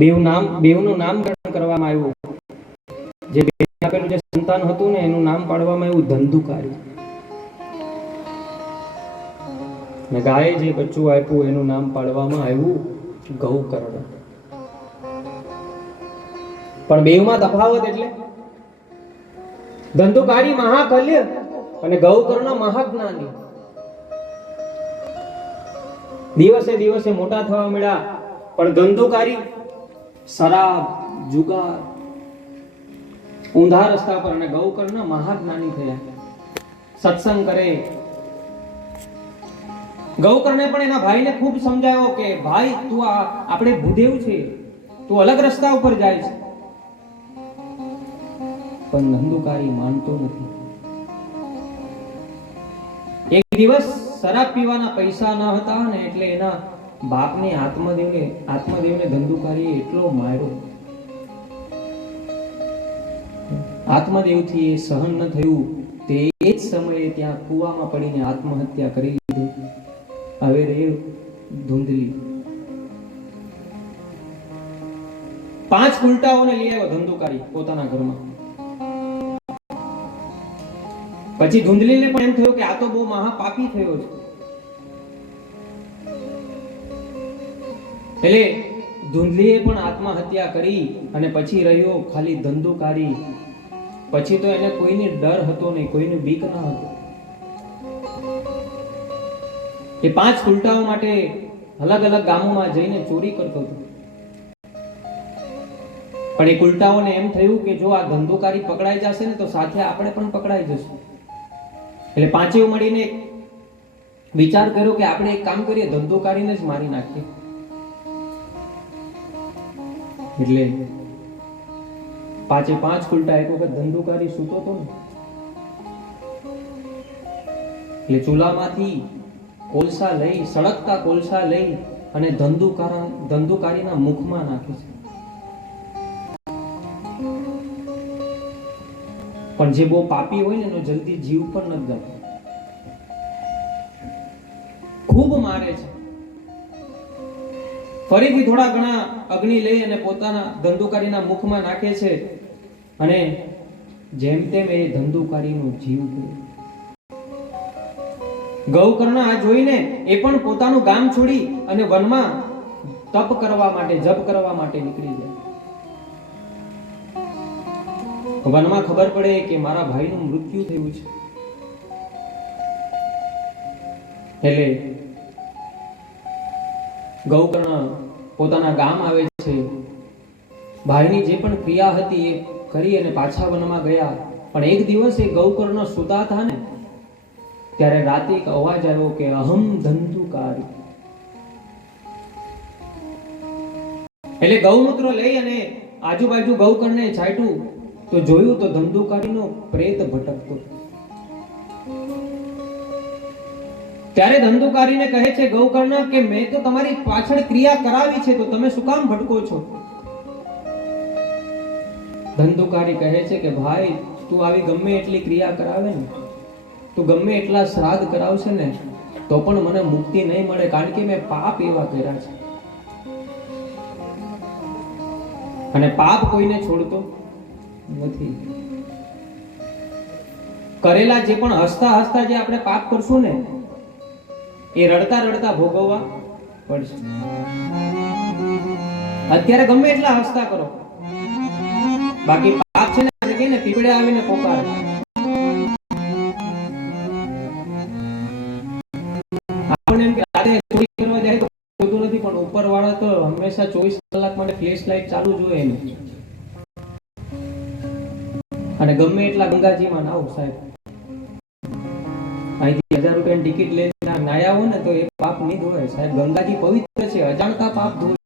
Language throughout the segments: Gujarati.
બેવનું નામકરણ કરવામાં આવ્યું. જે બેવને આપેલું જે સંતાન હતું ને એનું નામ પાડવામાં આવ્યું ધંધુકારી. ને ગાયે જે બચ્ચું આપ્યું એનું નામ પાડવામાં આવ્યું ગૌકર્ણ. પણ બેવમાં તફાવત એટલે ધંધુકારી મહાકલ્ય અને ગૌકર્ણ મહાજ્ઞાની. દિવસે દિવસે મોટા થવા મળ્યા, પણ ધંધુકારી શરાબ, જુગાર, ઊંધા રસ્તા પર, અને ગૌકર્ણ મહાજ્ઞાની થયા, સત્સંગ કરે. ગૌકર્ણે પણ એના ભાઈને ખૂબ સમજાવ્યો કે ભાઈ તું આપણે ભૂદેવ છે, તું અલગ રસ્તા ઉપર જાય છે. પણ ધંધુકારી માનતો નથી. એક દિવસ શરાબ પીવાના પૈસા ન હતા ને એટલે એના બાપને આત્મદેવને ધંધુકારીએ એટલો માર્યો. આત્મદેવથી એ સહન ન થયું. તે જ સમયે ત્યાં કૂવામાં પડીને આત્મહત્યા કરી લીધી. હવે રહ્યો ધૂંધલી. 5 ઉલટાઓને લઈ આવ્યો ધંધુકારી પોતાના ઘરમાં. પછી ધૂંધલીને પણ એમ થયું કે આ તો બહુ મહાપાપી થયો છે. એટલે ધૂંધલીએ પણ આત્મહત્યા કરી અને પછી રહ્યો ખાલી ધંધુકારી. પછી તો એને કોઈની ડર હતો નહીં, કોઈની બીક ન હતો. એ 5 ઉલટાઓ માટે અલગ અલગ ગામોમાં જઈને ચોરી કરતો હતો. પણ એ ઉલટાઓને એમ થયું કે જો આ ધંધુકારી પકડાઈ જશે ને તો સાથે આપણે પણ પકડાઈ જશું. એટલે 5 મળીને વિચાર કર્યો કે આપણે એક કામ કરીએ, ધંધુકારીને જ મારી નાખીએ. એટલે 5 ઉલટા એક વખત ધંધુકારી સૂતો હતો ને એટલે ચૂલામાંથી કોલસા લઈ, સળગતા કોલસા લઈ અને ધંધુકારીના મુખમાં નાખે છે. પણ જે બહુ પાપી હોય ને એનો જલ્દી જીવ પણ નથી જતો. ખૂબ મારે છે. ફરીથી થોડા ઘણા અગ્નિ લઈ અને પોતાના ધંધુકારીના મુખમાં નાખે છે અને જેમ તેમ એ ધંધુકારીનો જીવ ગયો. ગૌકર્ણ આ જોઈને એ પણ પોતાનું ગામ છોડી અને વનમાં તપ કરવા માટે, જપ કરવા માટે નીકળી ગયા. વનમાં ખબર પડે કે મારા ભાઈનું મૃત્યુ થયું છે. એટલે ગૌકર્ણ પોતાના ગામ આવે છે. ભાઈની જે પણ ક્રિયા હતી એ કરી અને પાછા વનમાં ગયા. પણ એક દિવસ એ ગૌકર્ણ સુતા હતા ને ત્યારે રાતે એક અવાજ આવ્યો કે અહમ ધંધુકારી. એટલે ગૌમૂત્ર લઈ અને આજુબાજુ ગૌકર્ણે છાંટ્યું તો જોયું તો ધંધુકારીનો પ્રેત ભટકતો. ત્યારે ધંધુકારીને કહે છે ગૌકર્ણ કે મેં તો તમારી પાછળ ક્રિયા કરાવી છે, તો તમે શું કામ ભટકો છો? ધંધુકારી કહે છે કે ભાઈ તું આવી ગમે એટલી ક્રિયા કરાવે ને, તું ગમે એટલા શ્રાદ્ધ કરાવશે ને તો પણ મને મુક્તિ નહીં મળે, કારણ કે મેં પાપ એવા કર્યા છે અને પાપ કોઈને છોડતો નથી. કરેલા જે પણ હસતા હસતા જે આપણે પાપ કરશું ને એ રડતા રડતા ભોગવવા પડશે. અત્યારે ગમે એટલા હસતા કરો, બાકી પાપ છે ને કહીને પીપળે આવીને પોકાર. આપણે એમ કે રાતે ચોરી કરવા જાય તો હોતું નથી, પણ ઉપરવાળા તો હંમેશા 24 કલાક માટે ફ્લેશ લાઈટ ચાલુ જોઈએ એને. અને ગમે એટલા ગંગાજીમાં નાવ સાહેબ, અહીંથી 1000 રૂપિયાની ટિકિટ લઈને નાયા હો ને તો એ પાપ નહીં ધોવાય સાહેબ. ગંગાજી પવિત્ર છે, અજાણતા પાપ ધોય.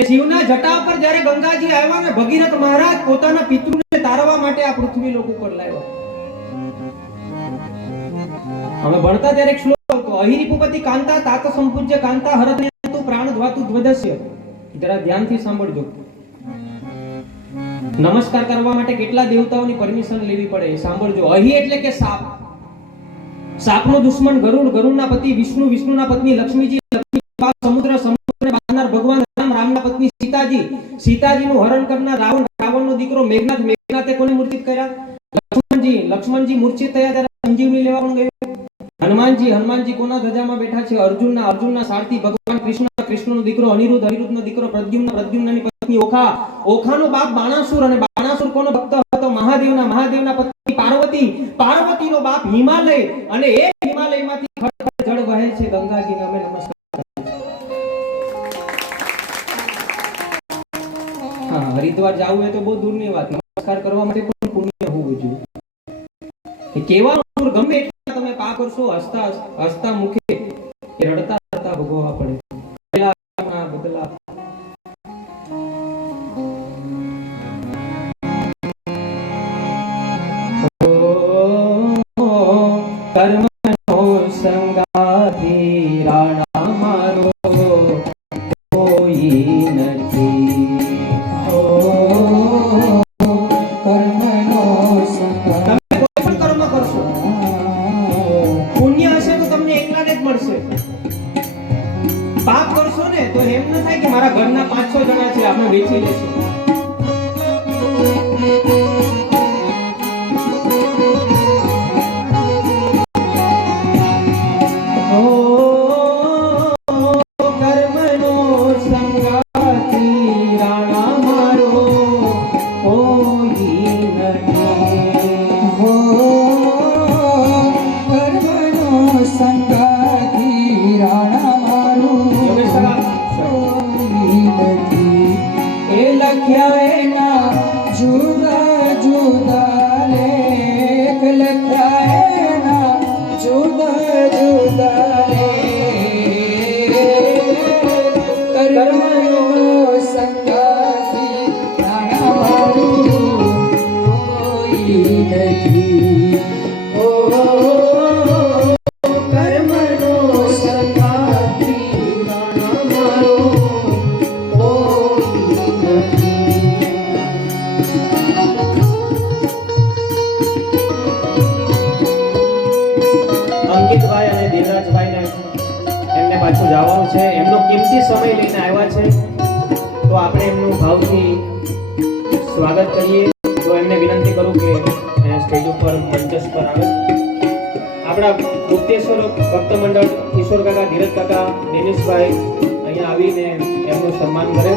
એ શિવના જટા પર જ્યારે ગંગાજી આવ્યા ને ભગીરથ મહારાજ પોતાના પિતૃને તારવા માટે આ પૃથ્વી લોક ઉપર લાવ્યા. અમે ભણતા ત્યારે એક શ્લોક હતો, અહિરિપુપતિ કાંતા તાત સંપૂજ્ય કાંતા હરતયંતુ પ્રાણ ધ્વાતુ ધ્વદસ્ય. જરા ધ્યાનથી સાંભળજો. નમસ્કાર કરવા માટે કેટલા દેવતાઓની પરમિશન લેવી પડે સાંભળજો. અહી એટલે કે સાપ. સાપનો દુશ્મન ગરુડ, ગરુડના પતિ વિષ્ણુ, વિષ્ણુના પત્ની લક્ષ્મીજી, લક્ષ્મી સમુદ્ર, સમુદ્રને બાંધનાર ભગવાન રામ, રામના પત્ની સીતાજી, સીતાજીનું હરણ કરનાર રાવણ, રાવણનો દીકરો મેઘનાથ, મેઘનાથે કોને મૂર્છિત કર્યા? લક્ષ્મણજી, લક્ષ્મણજી મૂર્છિત થયા ત્યારે સંજીવની લેવા પણ ગયો. હનુમાનજી, હનુમાનજી કોના ધજામાં બેઠા છે? અર્જુનના, અર્જુનના સારથી ભગવાન કૃષ્ણ, કૃષ્ણનો દીકરો અનિરુદ્ધ, અનિરુદ્ધનો દીકરો પ્રદ્યુમ્ન, પ્રદ્યુમ્નની પત્ની ઓખા, ઓખાનો બાપ બાણાસુર, અને બાણાસુર કોનો ભક્ત હતો? મહાદેવના, મહાદેવના પત્ની પાર્વતી, પાર્વતીનો બાપ હિમાલય, અને એ હિમાલયમાંથી ખડખડ જળ વહે છે ગંગાજીને અમે નમસ્કાર. હા, હરિદ્વાર જવું હોય તો બહુ દૂરની વાત, નમસ્કાર કરવા માટે પણ પુણ્ય હોવું જોઈએ. કે કેવા ગમે એટલા તમે પાપ કરશો, હસતા હસતા મુખે કે રડતા રડતા ભોગવવા પડે. બદલા કર્મનો સંગાથી રાણા મારો કોઈ નથી. કર્મનો સંગાથ, તમે કોઈ પણ કર્મ કરશો, પુણ્ય હશે તો તમને એકલાને જ મળશે. પાપ કરશો ને તો એમ ન થાય કે મારા ઘરના 5-6 જણા છે, આપણે વેચી લેશું. જવાનું છે, એમનો કિંમતી સમય લઈને આવ્યા છે, તો આપણે એમનું ભાવથી સ્વાગત કરીએ. તો એમને વિનંતી કરું કે સ્ટેજ ઉપર મંચસ્થ પર આવે. આપણા મુક્તેશ્વર ભક્ત મંડળ કિશોર કાકા, ધીરજ કાકા, દિનેશભાઈ અહીંયા આવીને એમનું સન્માન કરે.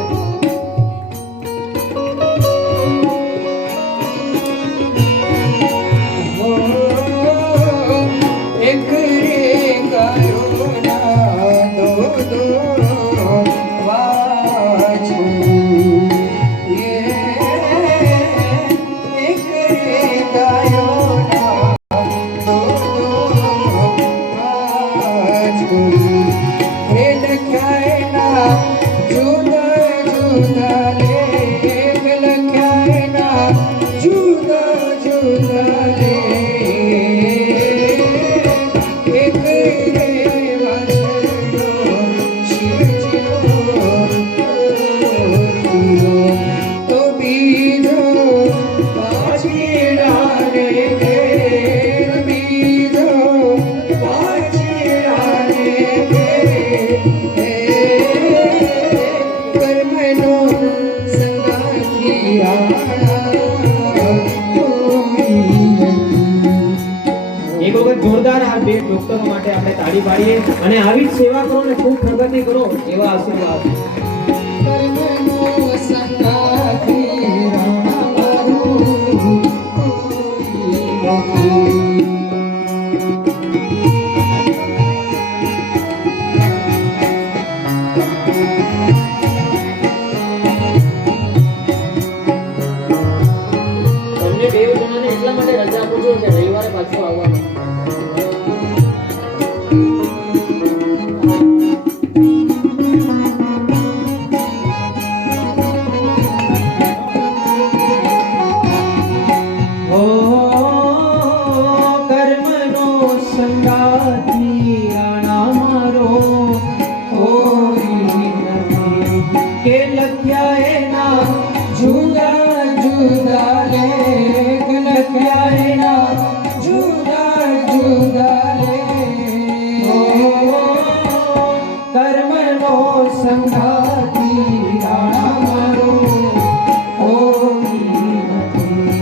જોરદાર આ બે ડોક્ટરો માટે આપણે તાળી પાડીએ અને આવી જ સેવા કરો ને ખૂબ પ્રગતિ કરો એવા આશીર્વાદ. તમને બે જણાને એટલા માટે રજા આપું છું કે રવિવારે પાછું આવવાનું. જુદા જુદા લે સંગાતી રાણા મારો કોઈ નથી.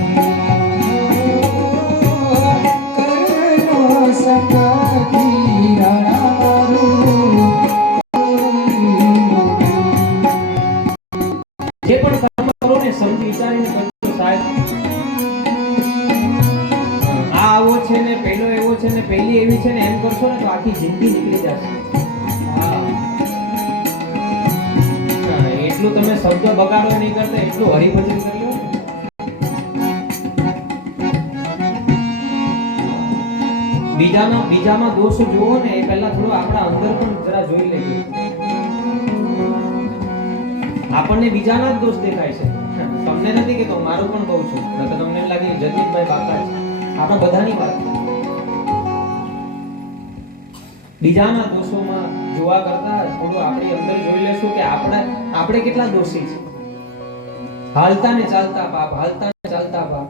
કરનો સંગાતી રાણા મારો જે પણ કર્મ કરો ને સમજી વિચારીને કરજો સાહેબ. આ આવો છે ને પહેલો એવો છે ને પહેલી એવી છે ને એમ કરશો ને તો આખી જિંદગી નીકળી જશે. એટલું તમે શબ્દ બગાડો નહીં કરતા એટલું હરિભજન કરી લો. બીજામાં દોષ જોવો ને એ પહેલા થોડો આપણા અંદર પણ જરા જોઈ લેજો. આપણને બીજાના જ દોષ દેખાય છે, તમને નથી કે તો મારું પણ કહું છું. તો તમને એમ લાગે જગદીશભાઈ બાકા છે, આપણા બધાની વાત. બીજાના દોષોમાં જોવા કરતા થોડું આપણી અંદર જોઈ લેશું કે આપણે કેટલા દોષી છે. હાલતા ને ચાલતા પાપ, હાલતા ને ચાલતા પાપ.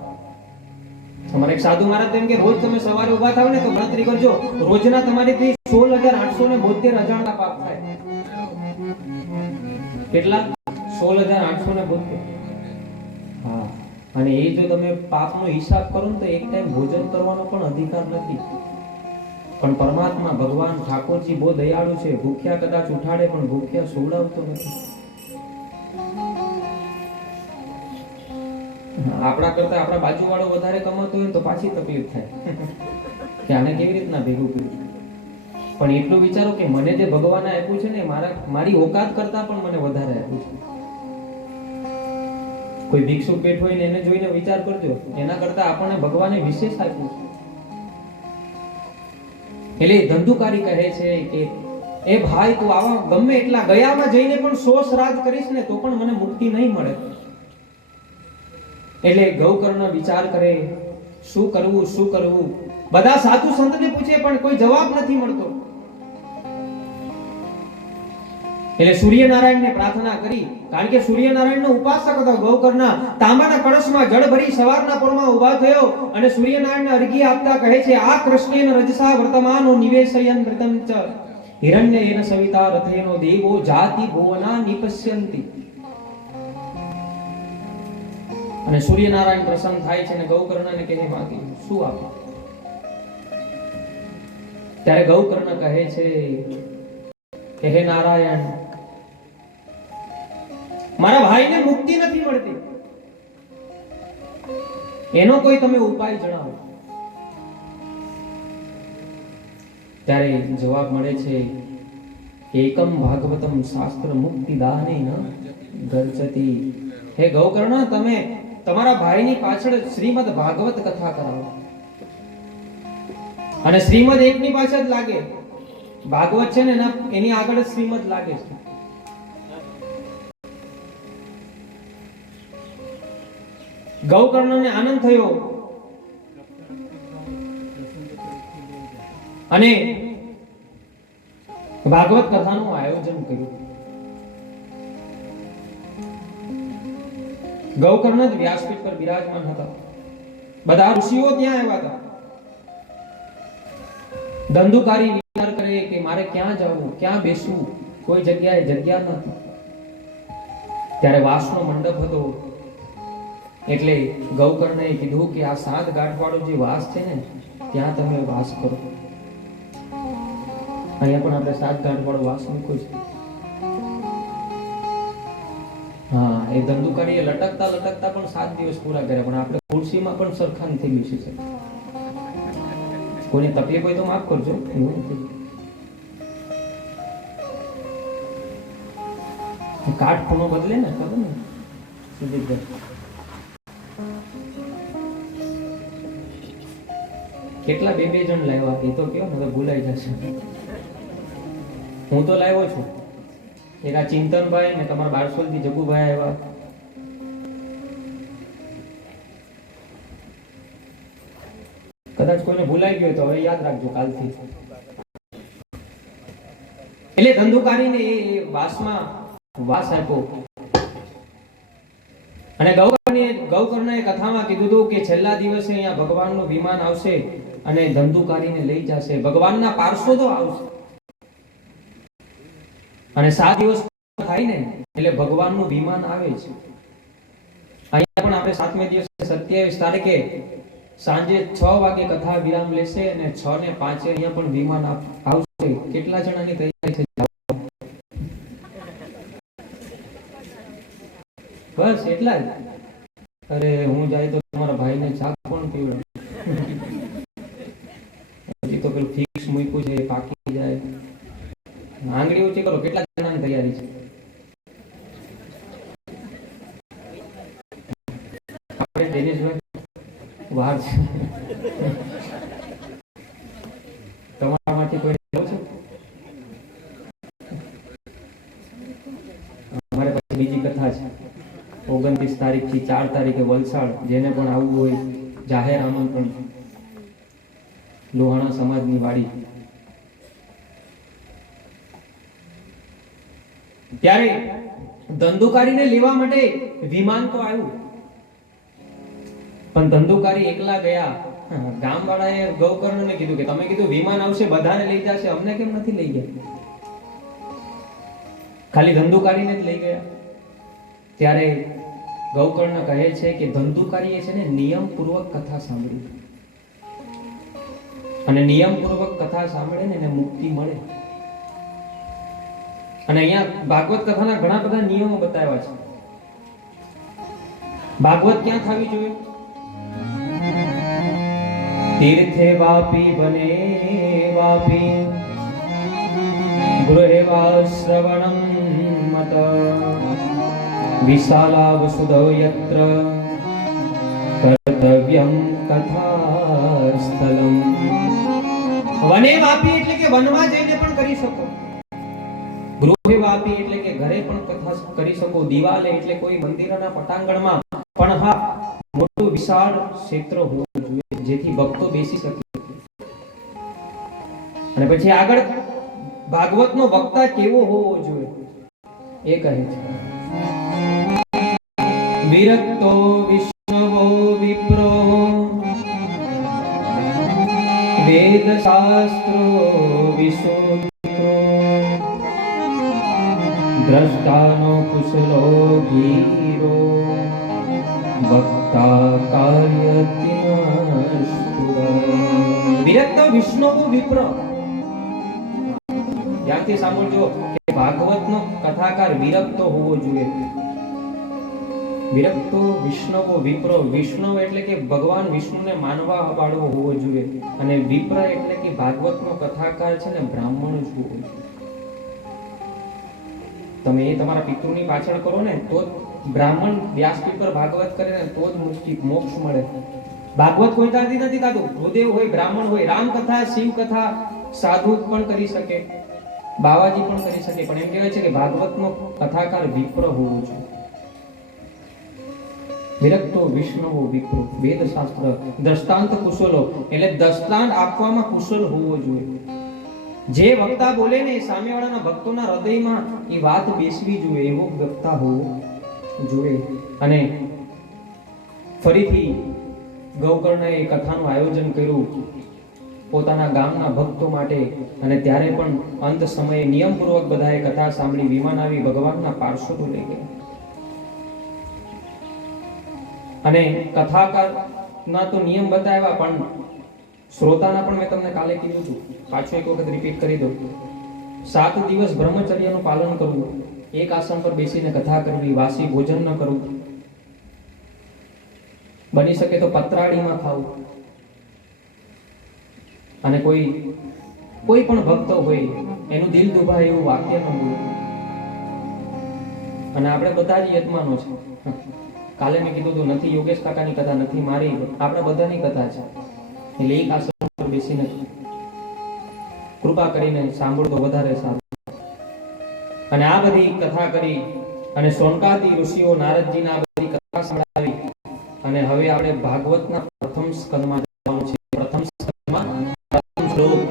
તમારે એક સાધુ મહારાજ એમ કે રોજ તમે સવારે ઊભા થાવ ને તો ગણતરી કરજો, રોજના તમારીથી 16,872 અજાણતા પાપ થાય. કેટલા? 16,872. હા, અને એ જો તમે પાપનો હિસાબ કરો ને તો એક ટાઈમ ભોજન કરવાનો પણ અધિકાર નથી. પણ પરમાત્મા ભગવાન ઠાકોરજી બહુ દયાળુ છે, ભૂખ્યા કદાચ ઉઠાડે પણ ભૂખ્યા સુવડાવતો નથી. આપણા કરતા આપણા બાજુવાળો વધારે કમાતો હોય તો પાછી તકલીફ થાય કે આને કેવી રીતના ભેગું કર્યું. પણ એટલું વિચારો કે મને જે ભગવાને આપ્યું છે ને મારી ઓકાત કરતા પણ મને વધારે આપ્યું છે. કોઈ ભિક્ષુક બેઠો હોય ને એને જોઈને વિચાર કરજો, એના કરતા આપણને ભગવાને વિશેષ આપ્યું છે. એટલે ધંધુકારી કહે છે કે એ ભાઈ તું આવા ગમે એટલા ગયામાં જઈને પણ 100 શ્રાદ્ધ કરીશ ને તો પણ મને મુક્તિ નહીં મળે. એટલે ગૌકર્ણ વિચાર કરે શું કરવું શું કરવું. બધા સાધુ સંતને પૂછે પણ કોઈ જવાબ નથી મળતો. એટલે સૂર્યનારાયણને પ્રાર્થના કરી, કારણ કે સૂર્યનારાયણનો ઉપાસક હતો ગૌકર્ણ. તાંબાના કળશમાં જળ ભરી સવારના પોરમાં ઊભા થયો અને સૂર્યનારાયણને અર્ઘ્ય આપતા કહે છે આ કૃષ્ણેન રજસા વર્તમાનો નિવેશયન કૃતં ચ હિરણ્યેન સવિતા રથેનો દેવો જાતિ ભુવના નિપશ્યંતિ. અને સૂર્યનારાયણ પ્રસન્ન થાય છે અને ગૌકર્ણને કહે માંગી શું આપો. ત્યારે ગૌકર્ણ કહે છે કે હે નારાયણ, મારા ભાઈને મુક્તિ નથી મળતી, એનો કોઈ તમે ઉપાય જણાવો. ત્યારે જવાબ મળે છે કે એકમ ભાગવતમ શાસ્ત્ર મુક્તિ દાનેન ગર્જતી. હે ગૌકર્ણ, તમે તમારા ભાઈની પાછળ શ્રીમદ ભાગવત કથા કરાવો. અને શ્રીમદ એકની પાછળ જ લાગે, ભાગવત છે ને એની આગળ જ શ્રીમદ લાગે છે. ગૌકર્ણને આનંદ થયો અને ભાગવત કથાનું આયોજન કર્યું. ગૌકર્ણ જ વ્યાસપીઠ પર બિરાજમાન હતા. બધા ઋષિઓ ત્યાં આવ્યા હતા. ધંધુકારી વિચાર કરે કે મારે ક્યાં જવું, ક્યાં બેસવું, કોઈ જગ્યાએ જગ્યા નથી. ત્યારે વાસનો મંડપ હતો. એટલે ગૌકર્ણએ કીધું કે આ 7 ગાંઠવાળો જે વાસ છે ને ત્યાં તમે વાસ કરો. અહીંયા પણ આપણે 7 ગાંઠવાળો વાસ મૂક્યો છે. હા, એ ધંધુકારીએ લટકતા લટકતા પણ 7 દિવસ પૂરા કર્યા. પણ આપણે ખુરશીમાં પણ સરખાની થઈ ગયું છે. કોઈને તકલીફ હોય તો માફ કરજો. કાઠ ખૂણો બદલે ને ખબર ને સુજીતભાઈ, કેટલા બે જણ લાવ્યા એ તો કેવો ને ભૂલાઈ જશે. હું તો લાવ્યો છું. એક આ ચિંતનભાઈ ને તમારા બારસોલથી જગુભાઈ આવ્યા. કદાચ કોઈને ભૂલાઈ ગયો તો હવે યાદ રાખજો કાલથી. એટલે ધંધુકારીને એ વાસમાં વાસ આપ્યો. અને ગૌકર્ણએ કથામાં કીધું હતું કે છેલ્લા દિવસે અહીંયા ભગવાનનું વિમાન આવશે અને ધંધુકારીને લઈ જશે. ભગવાનના પાર્ષદો આવશે અને 7 દિવસ થાય ને એટલે ભગવાનનું વિમાન આવે છે. અહીંયા પણ આપણે 7મે દિવસે 27 તારીખે સાંજે 6 વાગે કથા વિરામ લેશે અને 6 ને 5 અહીંયા પણ વિમાન આવશે. કેટલા જણાની તૈયારી છે? બસ એટલા જ. અરે હું જાય તો તમારા ભાઈને ચા પણ પીવડાવ. હજી તો પેલું ફિક્સ મૂક્યું છે, પાકી જાય. આંગળી ઊંચી કરો. કેટલા જણાની તૈયારી છે? આપણે દિનેશભાઈ વાર છે. તમારામાંથી કોઈ છે? અમારે પછી બીજી કથા છે 29 તારીખથી 4 તારીખે વલસાડ. જેને પણ આવવું હોય જાહેર આમંત્રણ. લોહાણા સમાજની વાડી. ત્યારે ધંધુકારીને લેવા માટે વિમાન તો આવ્યું, પણ ધંધુકારી એકલા ગયા. ગામવાળાએ ગૌકર્ણને કીધું કે તમે કીધું વિમાન આવશે, બધાને લઈ જશે, અમને કેમ નથી લઈ ગયા? ખાલી ધંધુકારીને જ લઈ ગયા. ત્યારે ગૌકર્ણ કહે છે કે ધંધુકારીએ છે ને નિયમપૂર્વક કથા સાંભળી, અને નિયમપૂર્વક કથા સાંભળે ને એને મુક્તિ મળે. અને અહીંયા ભાગવત કથાના ઘણા બધા નિયમો બતાવ્યા છે. ભાગવત ક્યાં થવી જોઈએ? તીર્થે વાપી બને વાપી ગૃહે વા શ્રવણમ મત વિશાલા વસુધૌ યત્ર કર્તવ્યમ કથાસ્થલમ. વને વાપી એટલે કે વનમાં જઈને પણ કરી શકો. ગૃહે વાપી એટલે કે ઘરે પણ કથા કરી શકો. દિવાલે એટલે કોઈ મંદિરના પટાંગણમાં પણ હા મોટું વિશાળ ક્ષેત્ર હોવું જોઈએ જેથી ભક્તો બેસી શકે. અને પછી આગળ ભાગવતનો વક્તા કેવો હોવો જોઈએ એ કહે છે. વિરક્તો વિષ્ણવો વિપ્રો વેદ શાસ્ત્રો વિસુત્રો દ્રષ્ટાનો કુશલો ગીરો વક્તા કાર્યતિનસ્તુર. વિરક્ત વિષ્ણવો વિપ્ર. ધ્યાનથી સાંભળજો કે ભાગવતનો કથાકાર વિરક્ત હોવો જોઈએ. વિરક્તો વિષ્ણવો વિપ્ર. વિષ્ણુ એટલે કે ભગવાન વિષ્ણુને માનવા વાળો હોવો જોઈએ, અને વિપ્ર એટલે કે ભાગવતનો કથાકાર છે ને બ્રાહ્મણ જ હોવો જોઈએ. તમે એ તમારા પિતૃની પાછળ કરો ને તો બ્રાહ્મણ વ્યાસપીઠ પર ભાગવત કરે ને તો જ મુક્તિ મોક્ષ મળે. ભાગવત કોઈ તારથી નથી થતું. ભૂદેવ હોય, બ્રાહ્મણ હોય, રામ કથા, શિવ કથા સાધુ પણ કરી શકે, બાવાજી પણ કરી શકે, પણ એમ કહેવાય છે કે ભાગવતનો કથાકાર વિપ્ર હોવો જોઈએ. વિરક્તો વિષ્ણવો વિપ્રો વેદ શાસ્ત્ર દ્રષ્ટાંત કુશલો એટલે દ્રષ્ટાંત આપવામાં કુશલ હોવો જોઈએ. જે વક્તા બોલે ને સામેવાળાના ભક્તોના હૃદયમાં એ વાત બેસવી જોઈએ એવો વક્તા હોવો જોઈએ. અને ફરીથી ગૌકર્ણએ કથાનું આયોજન કર્યું પોતાના ગામના ભક્તો માટે, અને ત્યારે પણ અંત સમયે નિયમપૂર્વક બધાએ કથા સાંભળી. વિમાન આવી ભગવાનના પાર્ષદો લઈ ગયા. અને કથાકારના તો નિયમ બતાવ્યા, પણ શ્રોતાના પણ મેં તમને કાલે કીધું હતું, પાછો એક વખત રિપીટ કરી દઉં. 7 દિવસ બ્રહ્મચર્યનું પાલન કરવું, એક આસન પર બેસીને કથા કરવી, વાસી ભોજન ન કરવું, બની શકે તો પતરાળીમાં ખાવું, અને કોઈ પણ ભક્ત હોય એનું દિલ દુભાય એવું વાક્ય ન બોલવું. અને આપણે બધા જ યજમાનો છે. કાલે મેં કીધું હતું નથી યોગેશ કાકાની કથા, નથી મારી, આપણે બધાની કથા છે. એટલે એક આસન પર બેસીને કૃપા કરીને સાંભળતો વધારે સારું. અને આ બધી કથા કરી અને સોનકાદી ઋષિઓ નારદજીના આ બધી કથા સંભળાવી, અને હવે આપણે ભાગવતના પ્રથમ સ્કંદમાં જવાનું છે. પ્રથમ સ્કંદમાં પ્રથમ શ્લોક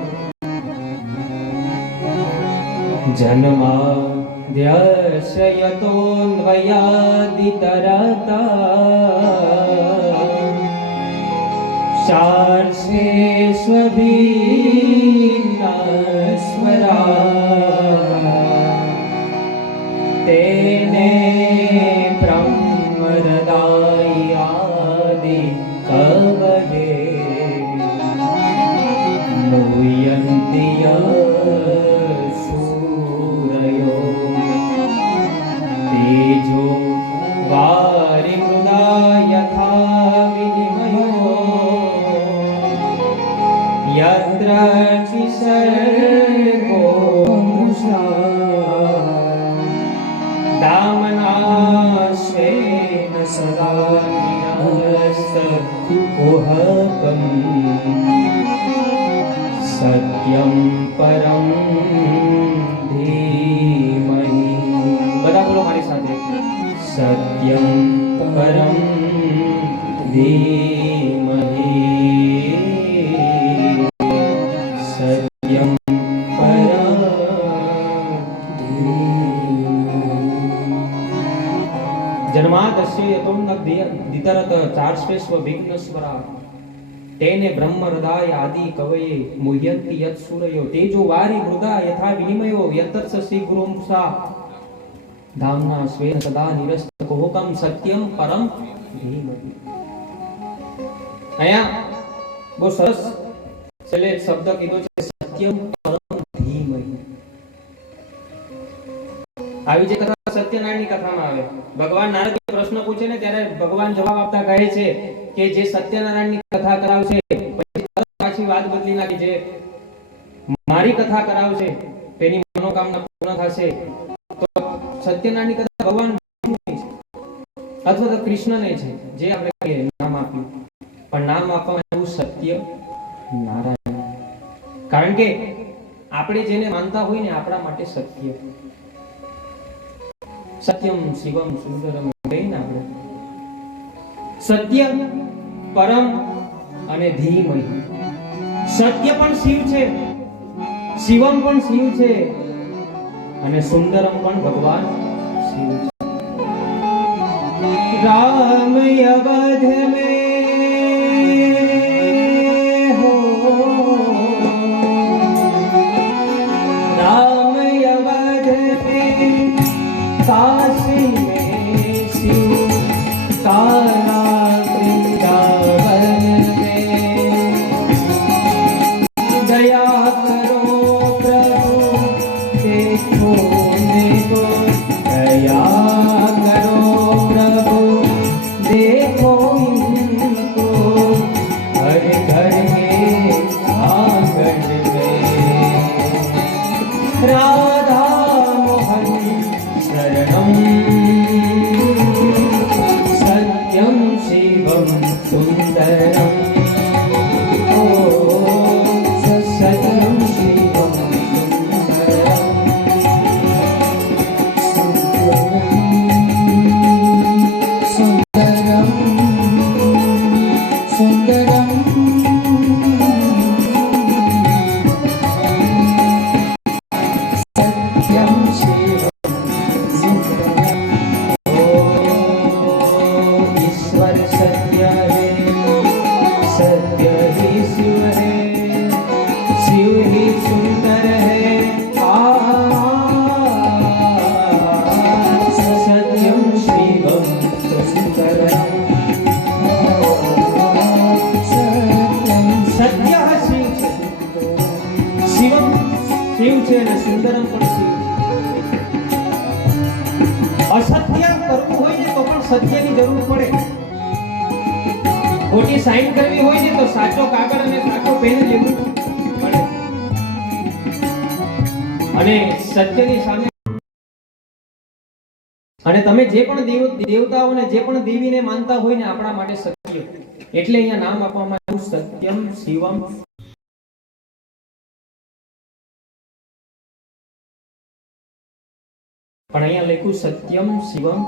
જન્માદ્યસ્યતોન્વયાદિતરતા શાર્ષે સ્વભીના સ્વરા सर्गो मृषा दामनाश्वेन सदा निरस्तकुहकम् सत्यं परं धीमहि। બધા બોલો મારી સાથે, સત્યમ પરમ ધીમહિ, સત્યમ પરમ ધીમહિ। જન્માદસ્ય યતો ન દિતરત ચાર્શ્વેશ્વ વિઘ્નસ્વરા તેને બ્રહ્મ હૃદય આદિ કવયે મુહ્યંતિ યત સૂરયો તેજો વારી મૃદા યથા વિનિમયો યતત્સ શ્રી ગુરુંસા ધામના સ્વેન સદા નિરસ્તકોહકમ સત્યમ પરમ ધીમહિ। અહીંયા બહુ સરસ છેલ્લે શબ્દ કીધો છે, સત્યમ પરમ ધીમહિ। આવી જે કથા સત્યનારાયણની કથામાં આવે, ભગવાન નારદ પ્રશ્ન પૂછે ને ત્યારે ભગવાન જવાબ આપતા કહે છે કે જે સત્યનારાયણની કથા કરાવશે પછી પાછી વાત બદલી નાખી, જે મારી કથા કરાવશે તેની મનોકામના પૂર્ણ થશે। તો સત્યનારાયણની કથા ભગવાન અથવા તો કૃષ્ણને છે, જે આપણે નામ આપ્યું, પણ નામ આપવામાં એવું સત્ય નારાયણ, કારણ કે આપણે જેને માનતા હોય ને આપણા માટે સત્ય, સત્યમ શિવમ સુંદરમ કહીને આપણે સત્ય પરમ અને ધીમહિ। સત્ય પણ શિવ છે, શિવમ પણ શિવ છે અને સુંદરમ પણ ભગવાન શિવ છે। રામ અવધ में हो, राम अवध में, काशी में शिव, काला वृंदावन में। दया करो प्रभु देखो देखो, दया करो प्रभु देखो इनको, हर घर के आंगन में। राधा मोहन शरणम सत्यम शिवम सुंदरम, ओ सत्यम शिवम सुंदरम, सुंदरम सत्यम शिवम सुंदरम। ओ ईश्वर सत्य है, सत्य ही शिव है, शिव ही सुंदर है। सत्यम शिवम सुंदरम, સત્ય શિવ છે, શિવમ શિવ છે અને સુંદરમ પણ શિવ છે। અસત્ય કરવું હોય ને તો પણ સત્યની જરૂર પડે, ખોટી સાઈન કરવી હોય ને તો સાચો કાગળ અને સાચો પેન લેવું પડે, અને સત્યની સામે અને તમે જે પણ દેવતાઓને જે પણ દેવીને માનતા હોય ને આપણા માટે સત્ય, એટલે અહીંયા નામ આપવામાં આવ્યું સત્યમ શિવમ। પણ અહીંયા લખ્યું સત્યમ શિવમ,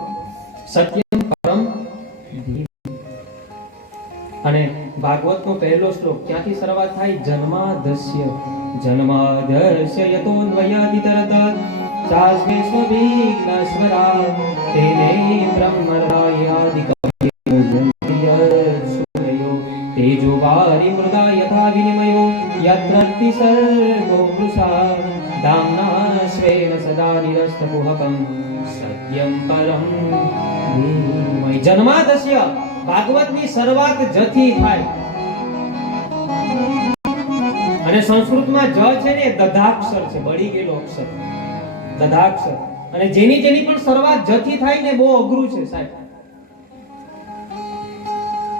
સત્યમ પરમ ધીમહિ। અને ભાગવતનો પહેલો શ્લોક ક્યાંથી શરૂઆત થાય? જન્માદસ્ય, જન્માદસ્ય યતોન્વયાદિતરત ચાસ્મેસ્વ વિઘ્નસ્વરા તેને બ્રહ્મરાયાદિ કવયે સૂરયો તેજો વારી મૃદા યથા વિનિમયો યત્રતિ સર્ગો વૃષા દામ્ના સ્વેન સદા નિરસ્તકુહકમ સત્યમ પરમ ધીમહિ। જન્માદસ્ય, ભાગવતની શરૂઆત જથી થાય, અને સંસ્કૃતમાં જ છે ને દધાક્ષર છે, બળી ગયેલો અક્ષર, દધાક્ષર, અને જેની પણ શરૂઆત જથી થાય ને બહુ અઘરું છે સાહેબ।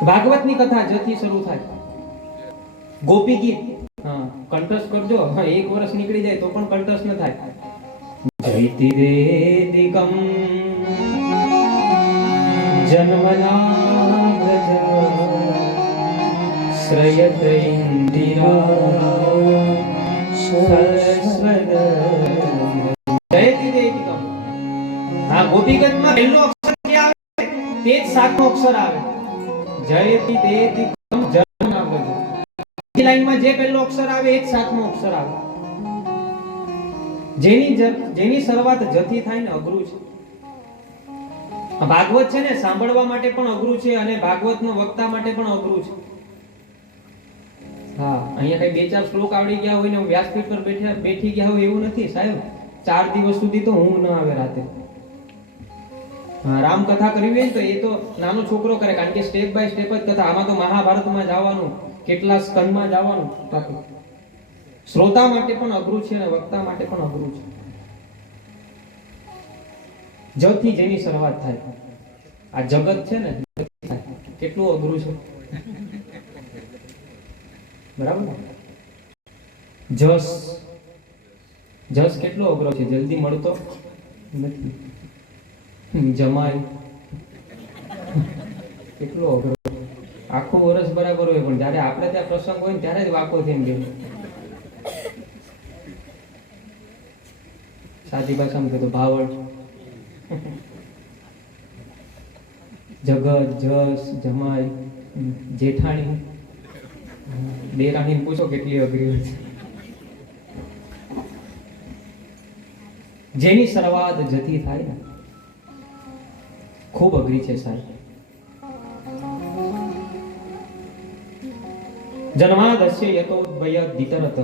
ભાગવતની કથા જથી શરૂ થાય, ગોપી ગીત હા, કંઠસ્થ કરજો. હા, 1 વર્ષ નીકળી જાય તો પણ કંઠસ્થ ન થાય. જયતિ વેદિકમ જન્મના વ્રજ શ્રયત ઇન્દિરા સરસ્વત. જયતિ વેદિકમ. હા, ગોપીગતમાં પહેલો અક્ષર કે આવે તે જ 7મો અક્ષર આવે. જયતિ વેદિકમ જન્મના વ્રજ. બીજી લાઈનમાં જે પહેલો અક્ષર આવે એ જ 7મો અક્ષર આવે. જેની શરૂઆત જથી થાય ને અઘરું છે. ભાગવત છે ને સાંભળવા માટે પણ અઘરું છે અને ભાગવતનો વક્તા માટે પણ અઘરું છે. હા, અહીંયા કઈ 2-4 શ્લોક આવડી ગયા હોય ને હું વ્યાસપીઠ પર બેઠી ગયા હોય એવું નથી સાહેબ. 4 દિવસ સુધી તો ઊંઘ ન આવે રાતે. હા, રામ કથા કરવી હોય ને તો એ તો નાનો છોકરો કરે, કારણ કે સ્ટેપ બાય સ્ટેપ જ કથા. આમાં તો મહાભારતમાં જવાનું, કેટલા સ્કંદમાં જવાનું. શ્રોતા માટે પણ અઘરું છે અને વક્તા માટે પણ અઘરું છે. જથી જેની શરૂઆત થાય. આ જગત છે ને કેટલું અઘરું છે, બરાબર. જસ કેટલો અઘરો છે, જલ્દી મળતો નથી. જમાય કેટલો અઘરો. આખું વર્ષ બરાબર હોય પણ જયારે આપણે ત્યાં પ્રસંગ હોય ને ત્યારે જ વાકો થઈને ગયો. સાદી ભાષામાં કહેતો ભાવડ. જગત, જસ, જમાય, જેઠાણી, દેરાણી પૂછો કેટલી અઘરી હોય છે. જેની શરૂઆત જતી થાય ને ખૂબ અઘરી છે સાહેબ. જન્માદસ્ય યતોદ્ભય દિતરત.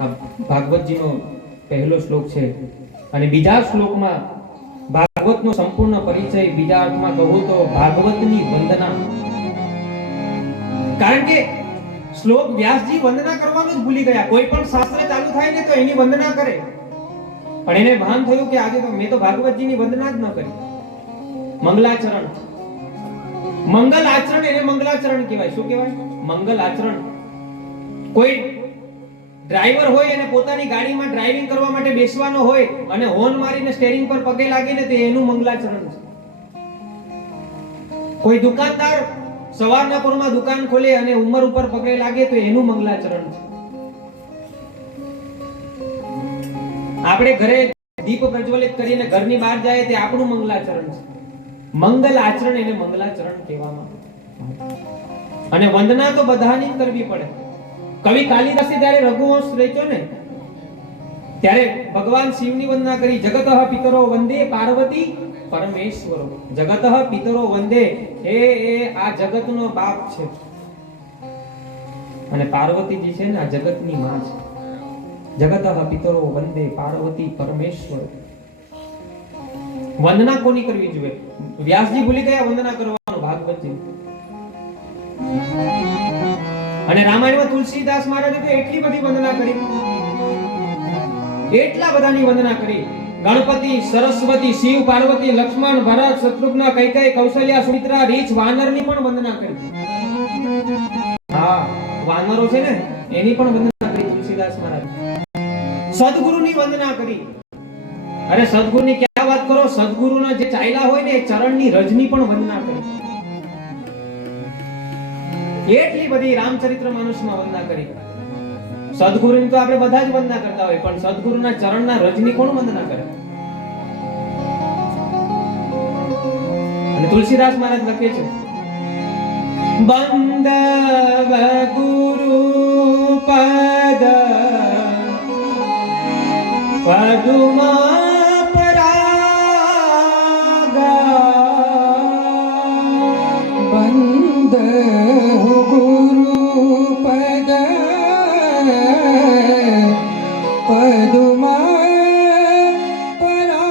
આ ભાગવતજીનો પહેલો શ્લોક છે અને બીજા શ્લોકમાં ભાગવતનો સંપૂર્ણ પરિચય. બીજા અર્થમાં કહું તો ભાગવતની વંદના. કારણ કે શ્લોક વ્યાસજી વંદના કરવાનું જ ભૂલી ગયા. કોઈ પણ શાસ્ત્ર ચાલુ થાય ને તો એની વંદના કરે, પણ એને ભાન થયું કે આજે તો મેં તો ભાગવતજીની વંદના જ ન કરી. મંગલાચરણ, મંગલ આચરણ, એને મંગલાચરણ કહેવાય. શું કહેવાય? મંગલ આચરણ. કોઈ ડ્રાઈવર હોય અને પોતાની ગાડીમાં ડ્રાઇવિંગ કરવા માટે બેસવાનો હોય અને હોર્ન મારીને સ્ટીયરિંગ પર પગે લાગે ને તે એનું મંગલાચરણ છે. કોઈ દુકાનદાર સવારના પોરમાં દુકાન ખોલે અને ઉંમર ઉપર પગે લાગે તો એનું મંગલાચરણ છે. આપણે ઘરે દીપ પ્રજ્વલિત કરીને ઘરની બહાર જાય તે આપણું મંગલાચરણ છે. મંગલ આચરણ એને મંગલાચરણ કહેવામાં આવે. અને વંદના તો બધાની કરવી પડે. કવિ કાલિદાસે જ્યારે રઘુવંશ રચ્યો ને ત્યારે ભગવાન શિવની વંદના કરી. જગતઃ પિતરો વંદે પાર્વતી પરમેશ્વરો. જગતઃ પિતરો વંદે, એ આ જગતનો બાપ છે અને પાર્વતીજી છે ને આ જગતની માં છે. જગતઃ પિતરો વંદે પાર્વતી પરમેશ્વર. વંદના કોની કરવી જોઈએ? વ્યાસજી ભૂલી ગયા વંદના કરવાનું ભાગવતજી. અને રામાયણમાં તુલસીદાસ મહારાજે તો એટલી બધી વંદના કરી, એટલા બધાની વંદના કરી. ગણપતિ, સરસ્વતી, શિવ, પાર્વતી, લક્ષ્મણ, ભરત, શત્રુઘ્ન, કૈકેયી, કૌશલ્યા, સુમિત્રા, રીછ, વાનરની પણ વંદના કરી. હા, વાનરો છે ને એની પણ વંદના કરી તુલસીદાસ મહારાજ. સદગુરુની વંદના કરી. અરે સદગુરુની ક્યાં વાત કરો, સદગુરુના જે ચાલ્યા હોય ને એ ચરણની રજની પણ વંદના કરી. એટલી બધી રામચરિત્ર માનસમાં વંદના કરી. સદગુરુની તો આપણે બધા જ વંદના કરતા હોય, પણ સદગુરુના ચરણના રજની કોણ વંદના કરે? અને તુલસીદાસ મહારાજ લખે છે, બંદવ ગુરુ પદ પદુમા પરાગા. બંદવ ગુરુ પદ પદુમા પરાગા.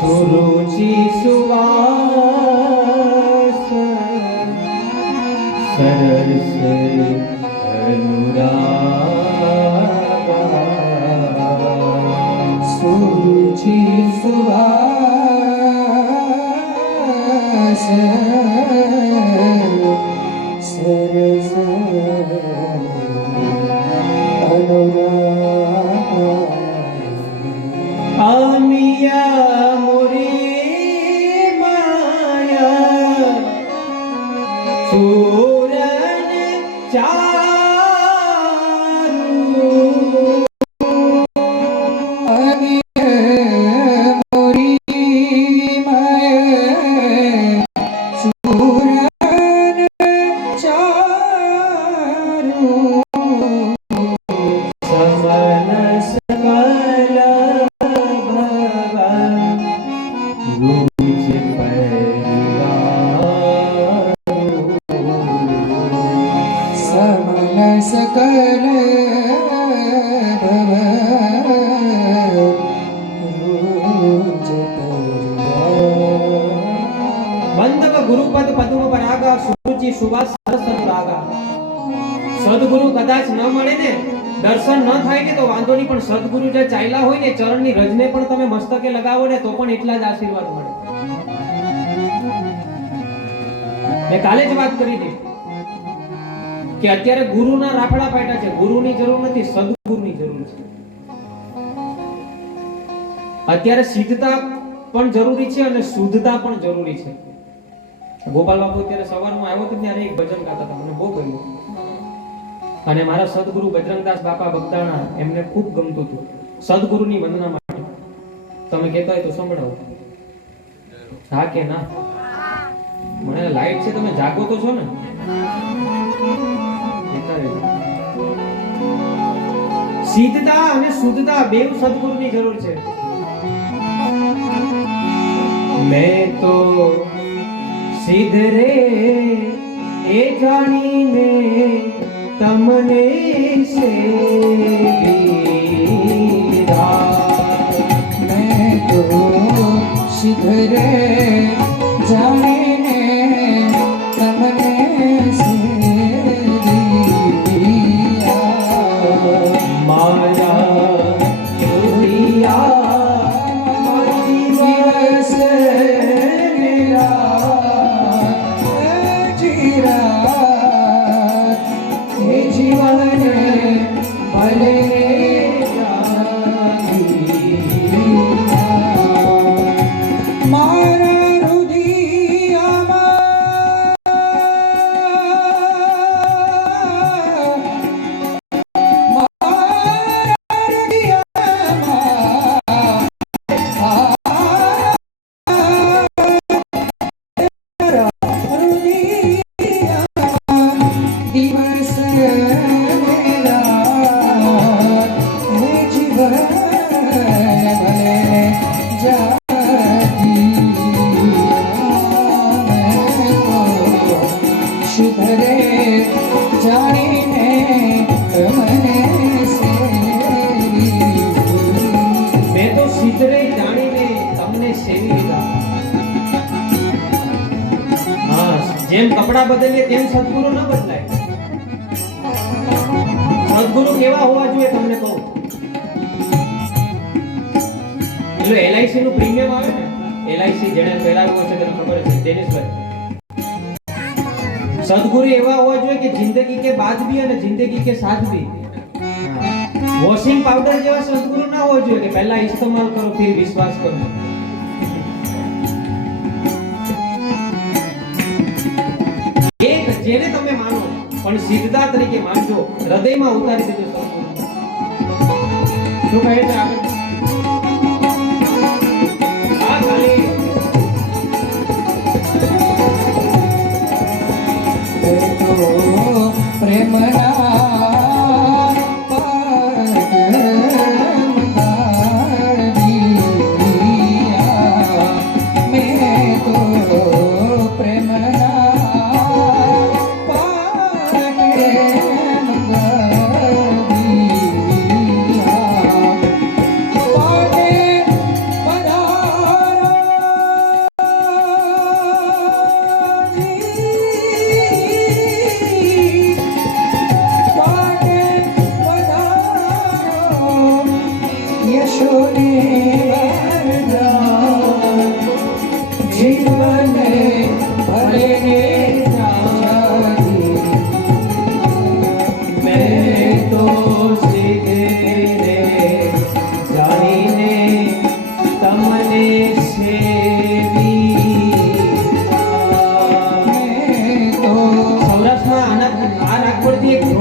સુરુચિ સુવાસ સરસ અનુરાગા. સુરુચિ સુવાસ સરસ અનુરાગ આમિયા મોરી માયા સુરન ચારુ આમિયા મોરી માયા સુરન ચારુ બંધવ ગુરુપદ પદ્મ પરાગા સુરુચિ સુવાસ સરસ અનુરાગા. સદગુરુ કદાચ ન મળે ને, દર્શન ન થાય ને તો વાંધો નહીં, પણ સદગુરુ જે ચાલ્યા હોય ને ચરણની રજને પણ તમે મસ્તકે લગાવો ને તો પણ એટલા જ આશીર્વાદ મળે. મેં કાલે જ વાત કરી હતી કે અત્યારે ગુરુના રાફડા પાટ્યા છે. ગુરુની જરૂર નથી, સદગુરુની જરૂર છે. અત્યારે સિદ્ધતા પણ જરૂરી છે અને શુદ્ધતા પણ જરૂરી છે. ગોપાલ બાપુ અત્યારે સવારમાં આવ્યો તો ત્યારે એક ભજન ગાતા હતા, મને બહુ ગમ્યું. અને મારા સદગુરુ બજરંગદાસ બાપા બગદાણા એમને ખૂબ ગમતું હતું સદગુરુની વંદના માટે. તમે કહેતા હોય તો સંભળાવો. હા કે ના? મને લાઈટ છે, તમે જાગો તો છો ને? સિદ્ધતા અને શુદ્ધતા બેવ સદગુરુની જરૂર છે. મેં તો સિદ્ધ રે એ જાણીને તમને સેવિધા. મેં તો સિદ્ધ રે જાણીને તમને સેવિયા. માયા યોગિયા દિવસ જેમ કપડા બદલીએ તેમ સદગુરુ ન બદલાય. સદગુરુ કેવા હોવા જોઈએ તમને કહું. એટલે LIC નું પ્રીમિયમ આવે ને, LIC જેને કરાવ્યું હશે તમને ખબર છે, દિનેશભાઈ. સદગુરુ એવા હોવા જોઈએ કે જિંદગી કે બાદ ભી અને જિંદગી કે સાથ ભી. વોશિંગ પાવડર જેવા સદગુરુ ના હોવા જોઈએ કે પહેલા ઇસ્તેમાલ કરો ફિર વિશ્વાસ કરો. જેને તમે માનો પણ સિદ્ધતા તરીકે માનજો, હૃદયમાં ઉતારી દેજો સદગુરુ. શું કહે છે આગળ? આ ખાલી પ્રેમના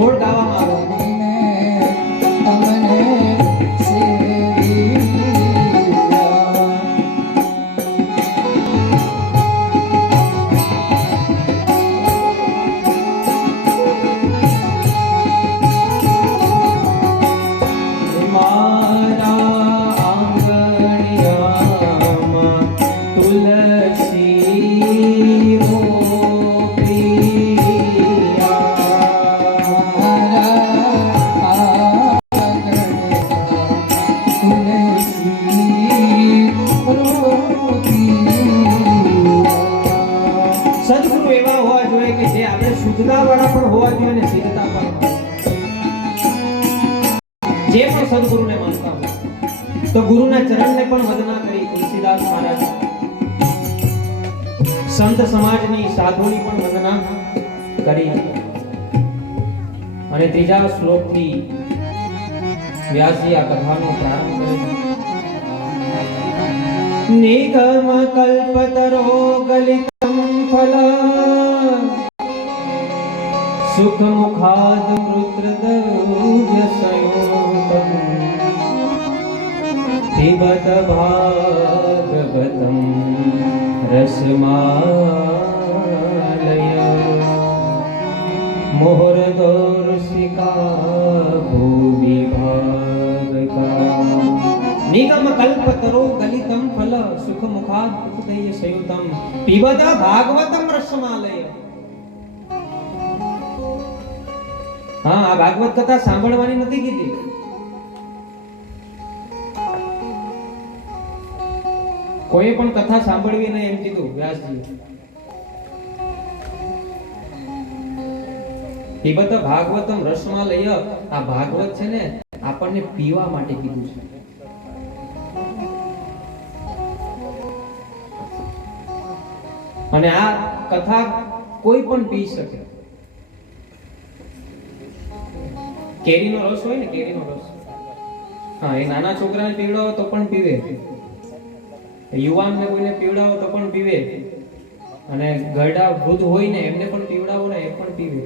ઢોળ ગાવામાં આવે છે. તમને સેવિયા. મારા આંગણિયામાં તુલસી સદગુરુ એવા હોવા જોઈએ કે જે આપણે શુદ્ધતા વાળા પણ હોવા જોઈએ અને સિદ્ધતા પણ. જે પણ સદગુરુને માનતા હોય તો ગુરુના ચરણને પણ વંદના કરી. તુલસીદાસ મહારાજ સંત સમાજની સાધુની પણ વંદના કરી અને ત્રીજા શ્લોકથી વ્યાસજી આ કથાનો પ્રારંભ કરે છે. નિગમ કલ્પતરો ગલિતમ ફલ સુખ મુખાદ મૃત્રદવ્ય સંયુતમ પિબત ભાગવતમ રસમાલય મોહરદોર્ષિકા ભૂમિ ભાગકા નિગમ કલ્પતરો ગલિતમ ફલ સુખ મુખાદ મૃત્રદવ્ય સંયુતમ પિબત ભાગવતમ રસમાલય. હા, આ ભાગવત કથા સાંભળવાની નથી કીધી. કોઈ પણ કથા સાંભળવી નહીં એમ કીધું વ્યાસજી. પિબત ભાગવતમ રસમાલય. આ ભાગવત છે ને આપણને પીવા માટે કીધું છે. અને આ કથા કોઈ પણ પી શકે. કેરીનો રસ હોય ને, કેરીનો રસ, હા, એ નાના છોકરાને પીવડાવો તો પણ પીવે, યુવાનને કોઈને પીવડાવો તો પણ પીવે, અને ગરડા વૃદ્ધ હોય ને એમને પણ પીવડાવો ને એ પણ પીવે.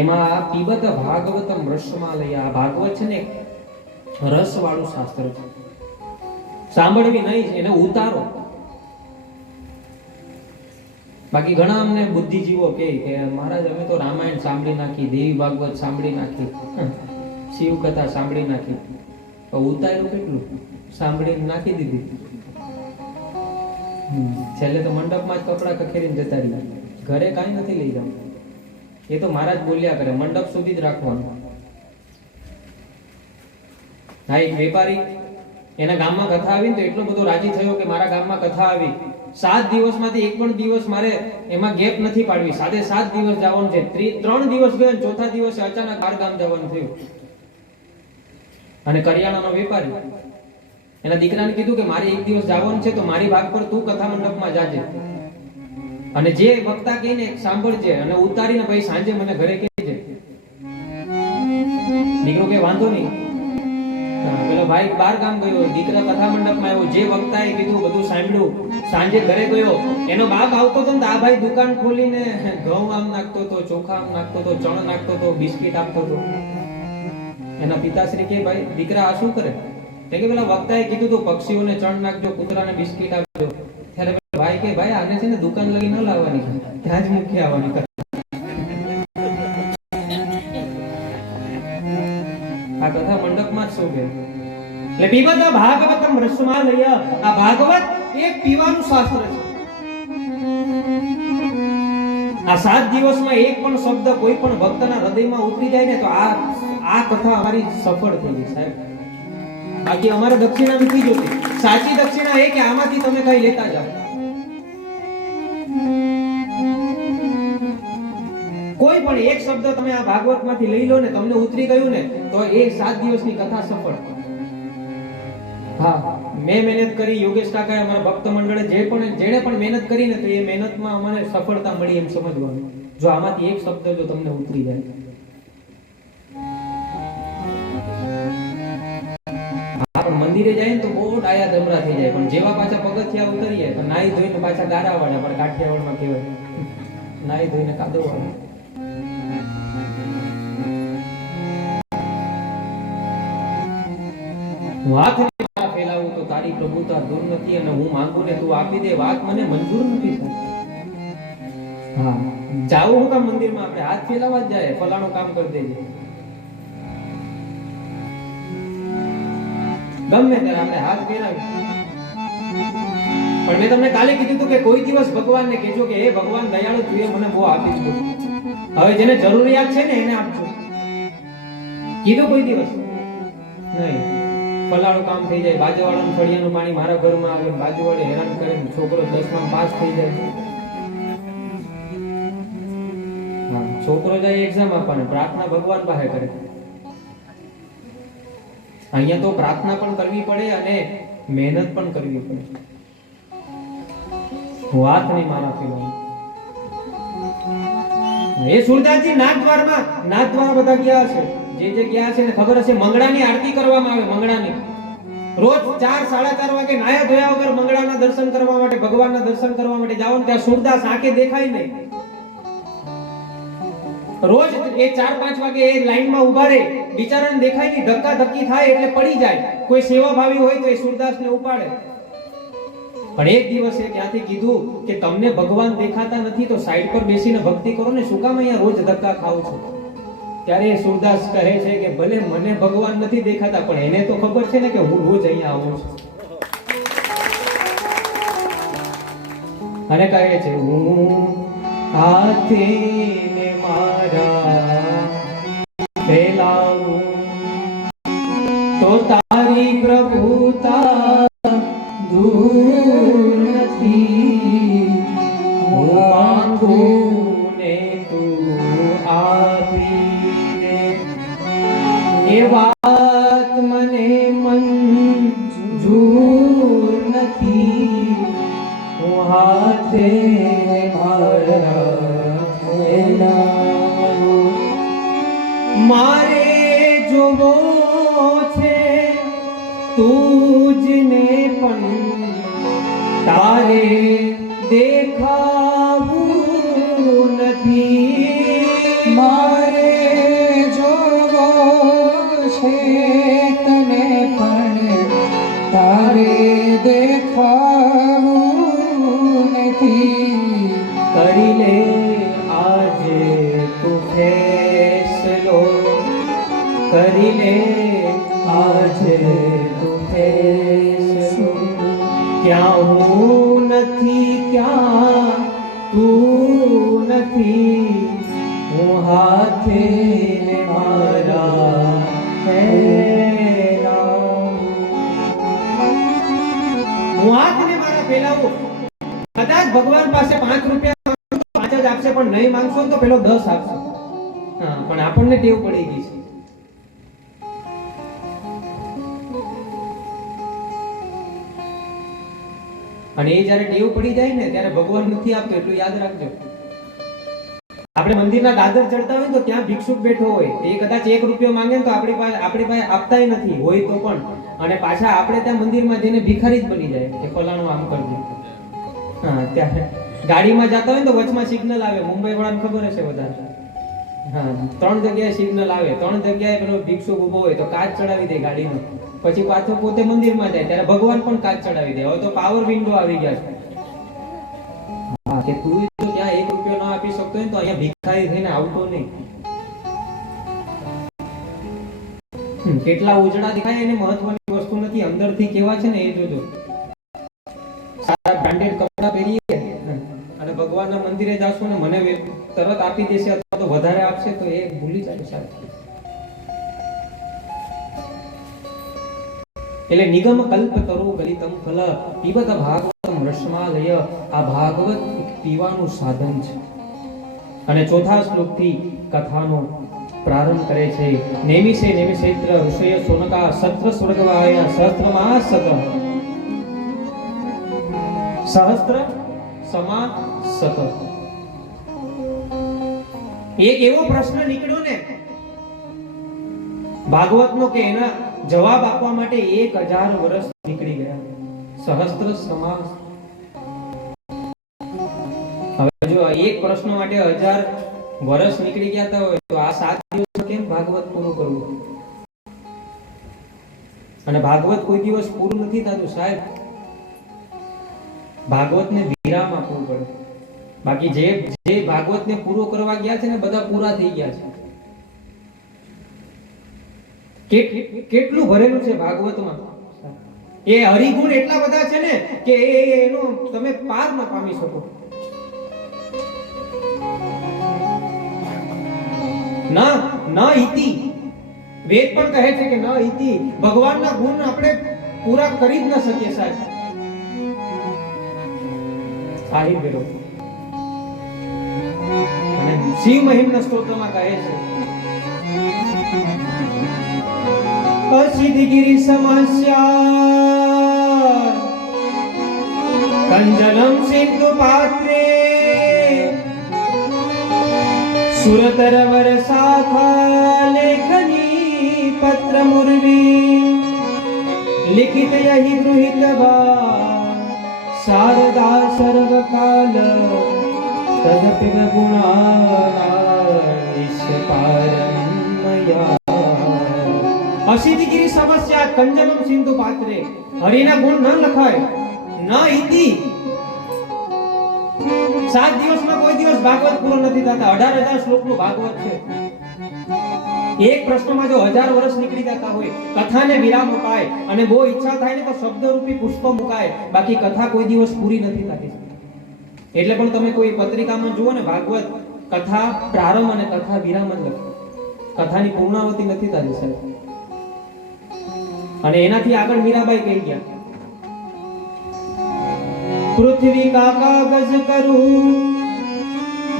એમાં આ પીબત ભાગવતમ રસમાલય. આ ભાગવત છે ને રસ વાળું શાસ્ત્ર છે. સાંભળવી નહીં, એને ઉતારો. બાકી ઘણા અમને બુદ્ધિજીવો કહે કે મહારાજ અમે તો રામાયણ સાંભળી નાખી, દેવી ભાગવત સાંભળી નાખી, શિવ કથા સાંભળી નાખી, તો ઉતાર્યું કેટલું? સાંભળીને નાખી દીધી. છેલ્લે તો મંડપમાં જ કપડા કખેરીને જતા રહ્યા. ઘરે કાંઈ નથી લઈ જવું. એ તો મહારાજ બોલ્યા કરે, મંડપ સુધી જ રાખવાનું. હા, એક વેપારી એના ગામમાં કથા આવી તો એટલો બધો રાજી થયો કે મારા ગામમાં કથા આવી, 7 દિવસમાંથી એક પણ દિવસ મારે એમાં ગેપ નથી પાડવી. 7 દિવસ જવાનું છે. 3 દિવસ ગયા, ચોથા દિવસે અચાનક બહાર ગામ જવાનું થયું. અને કરિયાણાનો વેપારી એના દીકરાને કીધું કે મારે એક દિવસ જવાનું છે તો મારી ભાગ પર તું કથા મંડપમાં જાજે, અને જે વક્તા કહીને સાંભળજે, અને ઉતારીને પછી સાંજે મને ઘરે કહેજે. દીકરો કે વાંધો નહીં. પેલો ભાઈ બાર ગામ ગયો, દીકરા કથા મંડપમાં આવ્યો, જે વક્તાએ કીધું બધું સાંભળ્યું, સાંજે ઘરે ગયો. એનો બાપ આવતો હતો ને આ ભાઈ દુકાન ખોલીને ઘઉં આમ નાખતો હતો, ચોખા આમ નાખતો હતો, ચણ નાખતો હતો, બિસ્કિટ આપતો હતો. એના પિતાશ્રી કે ભાઈ દીકરા આ શું કરે? કે પેલા વક્તાએ કીધું તો પક્ષીઓને ચણ નાખજો, કૂતરાને બિસ્કિટ આપજો. ત્યારે ભાઈ કે ભાઈ આને છે ને દુકાન લગી ન લાવવાની, ત્યાં જ મૂકી આવવાની. આ કથા મંડપમાં જ શું કે એટલે પીબત ભાગવતમ રસમાલય. આ ભાગવત એક પીવાનું શાસ્ત્ર છે. આ 7 દિવસમાં એક પણ શબ્દ કોઈ પણ ભક્તના હૃદયમાં ઉતરી જાય ને તો આ કથા અમારી સફળ થઈ ગઈ સાહેબ. બાકી અમારે દક્ષિણા નથી જોતી. સાચી દક્ષિણા એ કે આમાંથી તમે કઈ લેતા જાઓ. કોઈ પણ એક શબ્દ તમે આ ભાગવતમાંથી લઈ લો ને, તમને ઉતરી ગયું ને તો એ 7 દિવસની કથા સફળ. હા, મેં મહેનત કરી, યોગેશ કાકાએ અમારા ભક્ત મંડળે જેણે પણ મહેનત કરી ને તો એ મહેનતમાં અમને સફળતા મળી એમ સમજવાનું. જો આમાંથી એક શબ્દ જો તમને ઉતરી જાય. હા, પણ મંદિરે જાય ને તો બહુ ડાયા દમરા થઈ જાય, પણ જેવા પાછા પગથિયા ઉતરીએ તો નાઈ ધોઈને પાછા ગારા વાળા, પણ કાઠિયાવાડમાં કહેવાય નાઈ ધોઈને કાદવ વાળા. હું હાથ નહીં ફેલાવું તો તારી પ્રભુતા દૂર નથી, અને હું માંગુ ને તું આપી દે, વાત મને મંજૂર નથી થતી. હા, જાવું હું કામ મંદિરમાં, આપણે હાથ ફેલાવા જ જાય, ફલાણું કામ કરી દેજે. ગમે ત્યારે આપણે હાથ ફેરાવી. પણ મેં તમને કાલે કીધું હતું કે કોઈ દિવસ ભગવાનને કહેજો કે હે ભગવાન દયાળુ, તું મને બહુ આપી દીધું, હવે જેને જરૂરિયાત છે ને એને આપજો. કીધું કોઈ દિવસ નહીં. ફલાણું કામ થઈ જાય, બાજુવાળાનું ફળિયાનું પાણી મારા ઘરમાં આવે, બાજુવાળે હેરાન કરે, છોકરો 10માં પાસ થઈ જાય. હા, છોકરો જાય એક્ઝામ આપવાને, પ્રાર્થના ભગવાન પાસે કરે. અહીંયા તો પ્રાર્થના પણ કરવી પડે અને મહેનત પણ કરવી પડે. વાત નહીં મારા ફેરવાની. એ સુરદાસજી નાથદ્વારમાં બધા ગયા છે. જે ગયા છે ને ખબર હશે, મંગળાની આરતી કરવામાં આવે. મંગળાની રોજ 4 સાડા 4 વાગે નાયા ધોયા વગર મંગળાના દર્શન કરવા માટે, ભગવાનના દર્શન કરવા માટે જાવ ને ત્યાં સુરદાસ આંખે દેખાય નહીં. રોજ એ 4-5 વાગે એ લાઈનમાં ઊભા રહે, બિચારાને દેખાય નહીં, ધક્કા ધક્કી થાય એટલે પડી જાય. કોઈ સેવાભાવી હોય તો એ સુરદાસને ઉપાડે. પણ એક દિવસે ક્યાંથી કીધું કે તમને ભગવાન દેખાતા નથી તો સાઈડ પર બેસીને ભક્તિ કરો ને, શું કામ અહીંયા રોજ ધક્કા ખાવ છો? ત્યારે સુરદાસ કહે છે કે ભલે મને ભગવાન નથી દેખાતા, પણ એને તો ખબર છે ને કે હું રોજ અહીંયા આવું છું. અને કહે છે હું હાથે ને મારા ફેલાવું તો તારી પ્રભુતા દૂર નથી. હું માંગું ને તું આપી દે, એ વાત મને મંજૂર નથી. હું હાથે મારા ફેલાવું. મારે જોવો છે તુજને પણ તારે દેખાવું નથી. મારે જોવો છે તને પણ તારે દેખાવું નથી. કરી લે આજે તું ફેસલો, કરી લે આજે તું ફેસલો. ક્યાં હું નથી, ક્યાં તું નથી. હું હાથે ને મારા ફેલાવું. હું હાથને મારા ફેલાવું. કદાચ ભગવાન પાસે 5 રૂપિયા 5 જ આપશે, પણ નહીં માંગશો તો પેલો 10 આપશે. હા, પણ આપણને ટેવ પડી ગઈ છે. અને એ જ્યારે ટેવ પડી જાય ને ત્યારે ભગવાન નથી આપતો, એટલું યાદ રાખજો. આપણે મંદિરના દાદર ચડતા હોય તો ત્યાં ભિક્ષુક બેઠો હોય, એ કદાચ 1 રૂપિયો માંગે ને તો આપણી પાસે આપતાય નથી હોય તો પણ, અને પાછા આપણે ત્યાં મંદિરમાં જઈને ભિખારી જ બની જાય કે ફલાણું આમ કરજો. હા, ત્યારે ગાડીમાં જતા હોય તો વચમાં સિગ્નલ આવે. મુંબઈ વાળાને ખબર હશે બધા. હા, 3 જગ્યાએ સિગ્નલ આવે, 3 જગ્યાએ પેલો ભિક્ષુક ઊભો હોય તો કાચ ચડાવી દે ગાડીનો. પછી પાછો પોતે મંદિરમાં જાય ત્યારે ભગવાન પણ કાચ ચડાવી દે. હવે તો પાવર વિન્ડો આવી ગયા છે. હા, કે તું જો ત્યાં 1 રૂપિયો ન આપી શકતો હોય તો અહીંયા ભિખારી થઈને આવતો નહીં. કેટલા ઉજળા દેખાય એને મહત્વની વસ્તુ નથી, અંદરથી કેવા છે ને એ જોજો. સારા બ્રાન્ડેડ કપડા પહેરીએ અને ભગવાનના મંદિરે જાશું ને મને તરત આપી દેશે અથવા તો વધારે આપશે તો એ ભૂલી જાય સાહેબ. એટલે નિગમ કલ્પ તરુ ગલિતમ ફલ પીવત ભાગવતમ રસમાલય. આ ભાગવત પીવાનું સાધન છે. અને ચોથા શ્લોકથી કથાનો પ્રારંભ કરે છે. નેમિષે નેમિષેત્ર ઋષય સોનકા સત્ર સ્વર્ગવાય સહસ્ત્રમાસ સત સહસ્ત્ર સમા સત. એક એવો પ્રશ્ન નીકળ્યો ને ભાગવતનો કે એના જવાબ આપવા માટે 1000 વર્ષ નીકળી ગયા. સહસ્ત્ર સમાસ. હવે જો એક પ્રશ્ન માટે 1000 વર્ષ નીકળી ગયા હોય તો આ 7 દિવસ કેમ ભાગવત પૂરું કરવું? અને ભાગવત કોઈ દિવસ પૂરું નથી થતું સાહેબ. ભાગવતને વિરામ આપવું પડે. બાકી જે ભાગવતને પૂરો કરવા ગયા છે ને બધા પૂરા થઈ ગયા છે. કેટલું ભરેલું છે ભાગવતમાં. એ હરિગુણ એટલા બધા છે ને કે એનો તમે પાર ન પામી શકો. ન ઇતિ વેદ પણ કહે છે કે ન ઇતિ ભગવાનના ગુણ આપણે પૂરા કરી જ ન શકીએ સાહેબ. સાહિબ વેરો અને શિવ મહિમના સ્તોત્રમાં કહે છે અસિદ્ધગિરી સમસ્યા કંજલમ સિંધુ પાત્રે સુરતરવર શાખા લેખની પત્ર મુરવી લિખિત યહિ ગૃહિત વા શારદા સર્વકાલ તદપિ ગુણાનાશ પારમયા. અસિદ્ધગિરી સમસ્યા કંજલમ સિંધુ પાત્રે. હરિના ગુણ ન લખાય ન ઇતિ. 7 દિવસમાં કોઈ દિવસ ભાગવત પૂરો નથી થતા. 18,000 શ્લોકનું ભાગવત છે. એક પ્રશ્નમાં જો 1000 વર્ષ નીકળી જતા હોય, કથાને વિરામ મુકાય અને બહુ ઈચ્છા થાય ને તો શબ્દરૂપી પુષ્પ મુકાય, બાકી કથા કોઈ દિવસ પૂરી નથી થતી. એટલે પણ તમે કોઈ પત્રિકામાં જુઓ ને ભાગવત કથા પ્રારંભ અને કથા વિરામ જ લખે. કથાની પૂર્ણાવતી નથી થતી સાહેબ. અને એનાથી આગળ મીરાબાઈ કહી ગયા પૃથ્વી કા કાગજ કરું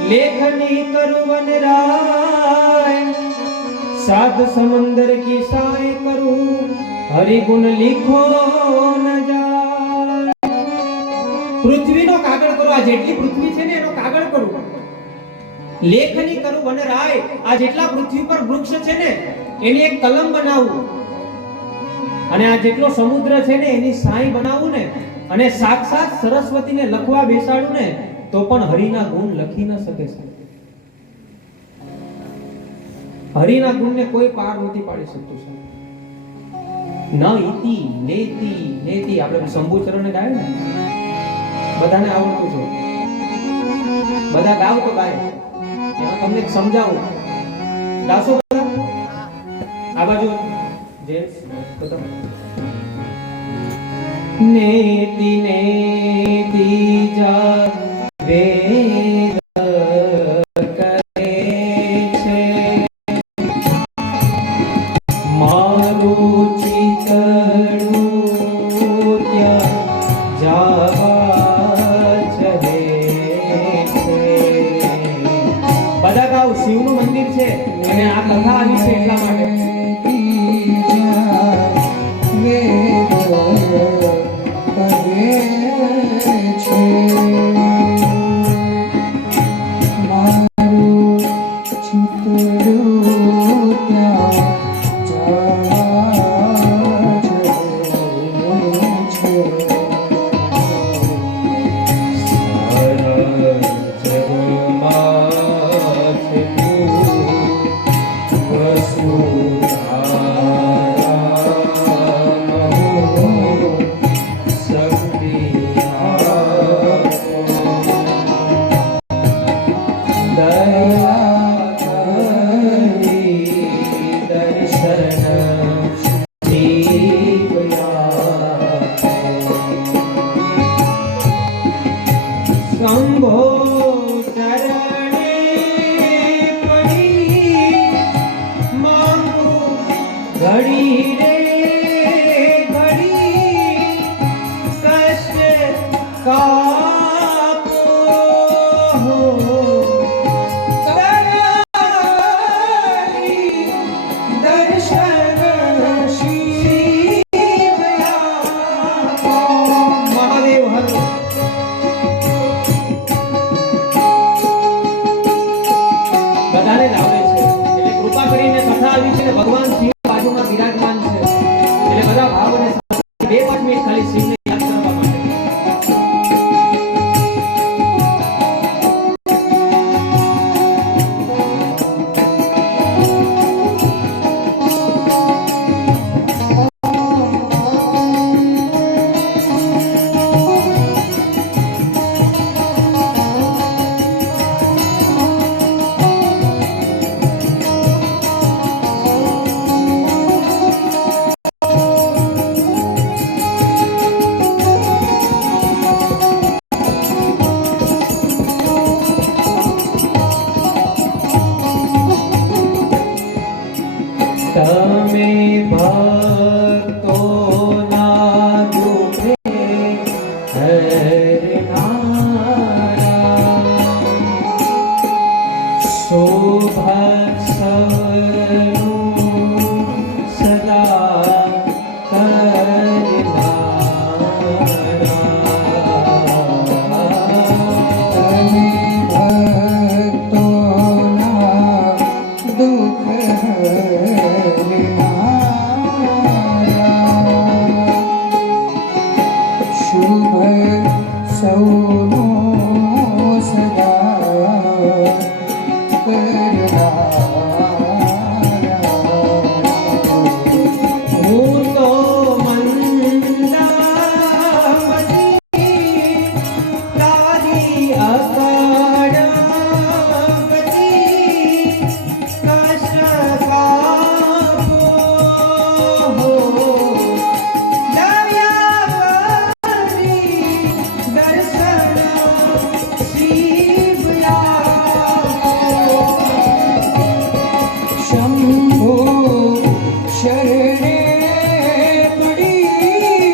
લેખની કરું વનરાય सात समंदर की साए करूं हरि गुण लिखो न जाए. पृथ्वीनो कागળ કરો. આ જેટલી પૃથ્વી છે ને એનો કાગળ કરું. લેખની કરું વનરાય. આ જેટલા પૃથ્વી પર વૃક્ષ છે ને એની એક કલમ બનાવું. અને આ જેટલો સમુદ્ર છે ને એની સાઈ બનાવું ને અને સાક્ષાત સરસ્વતીને લખવા બેસાડું ને તો પણ હરિના ગુણ લખી ન શકે છે. હરિના ગુણને કોઈ પાર નથી પાડી શકતું છે. ન ઇતિ નેતિ નેતિ. આપણે શંભુચરણ ગાય ને બધાને આવડતું છે. બધા ગાવ તો ગાય. એમાં તમને સમજાવું. ગાશો બધા? આ બાજુ જેન્ટ્સ બધા. નેતિ નેતિ જા વેદ કરે છે મારું ચિતડું ત્યાં જાવા ચહે છે. બધા ગાવ. શિવનું મંદિર છે અને આ કથા આવી છે એટલા માટે. વસુધા શોભાસવનું સદા તમે ભક્તોના દુઃખ હરનારા. શુભ સૌનો સદા હું તો મંદામતી તારી અકાળ ગતિ કશકાપો દયા કરી દર્શન શિવયા શંભો શરણે પડી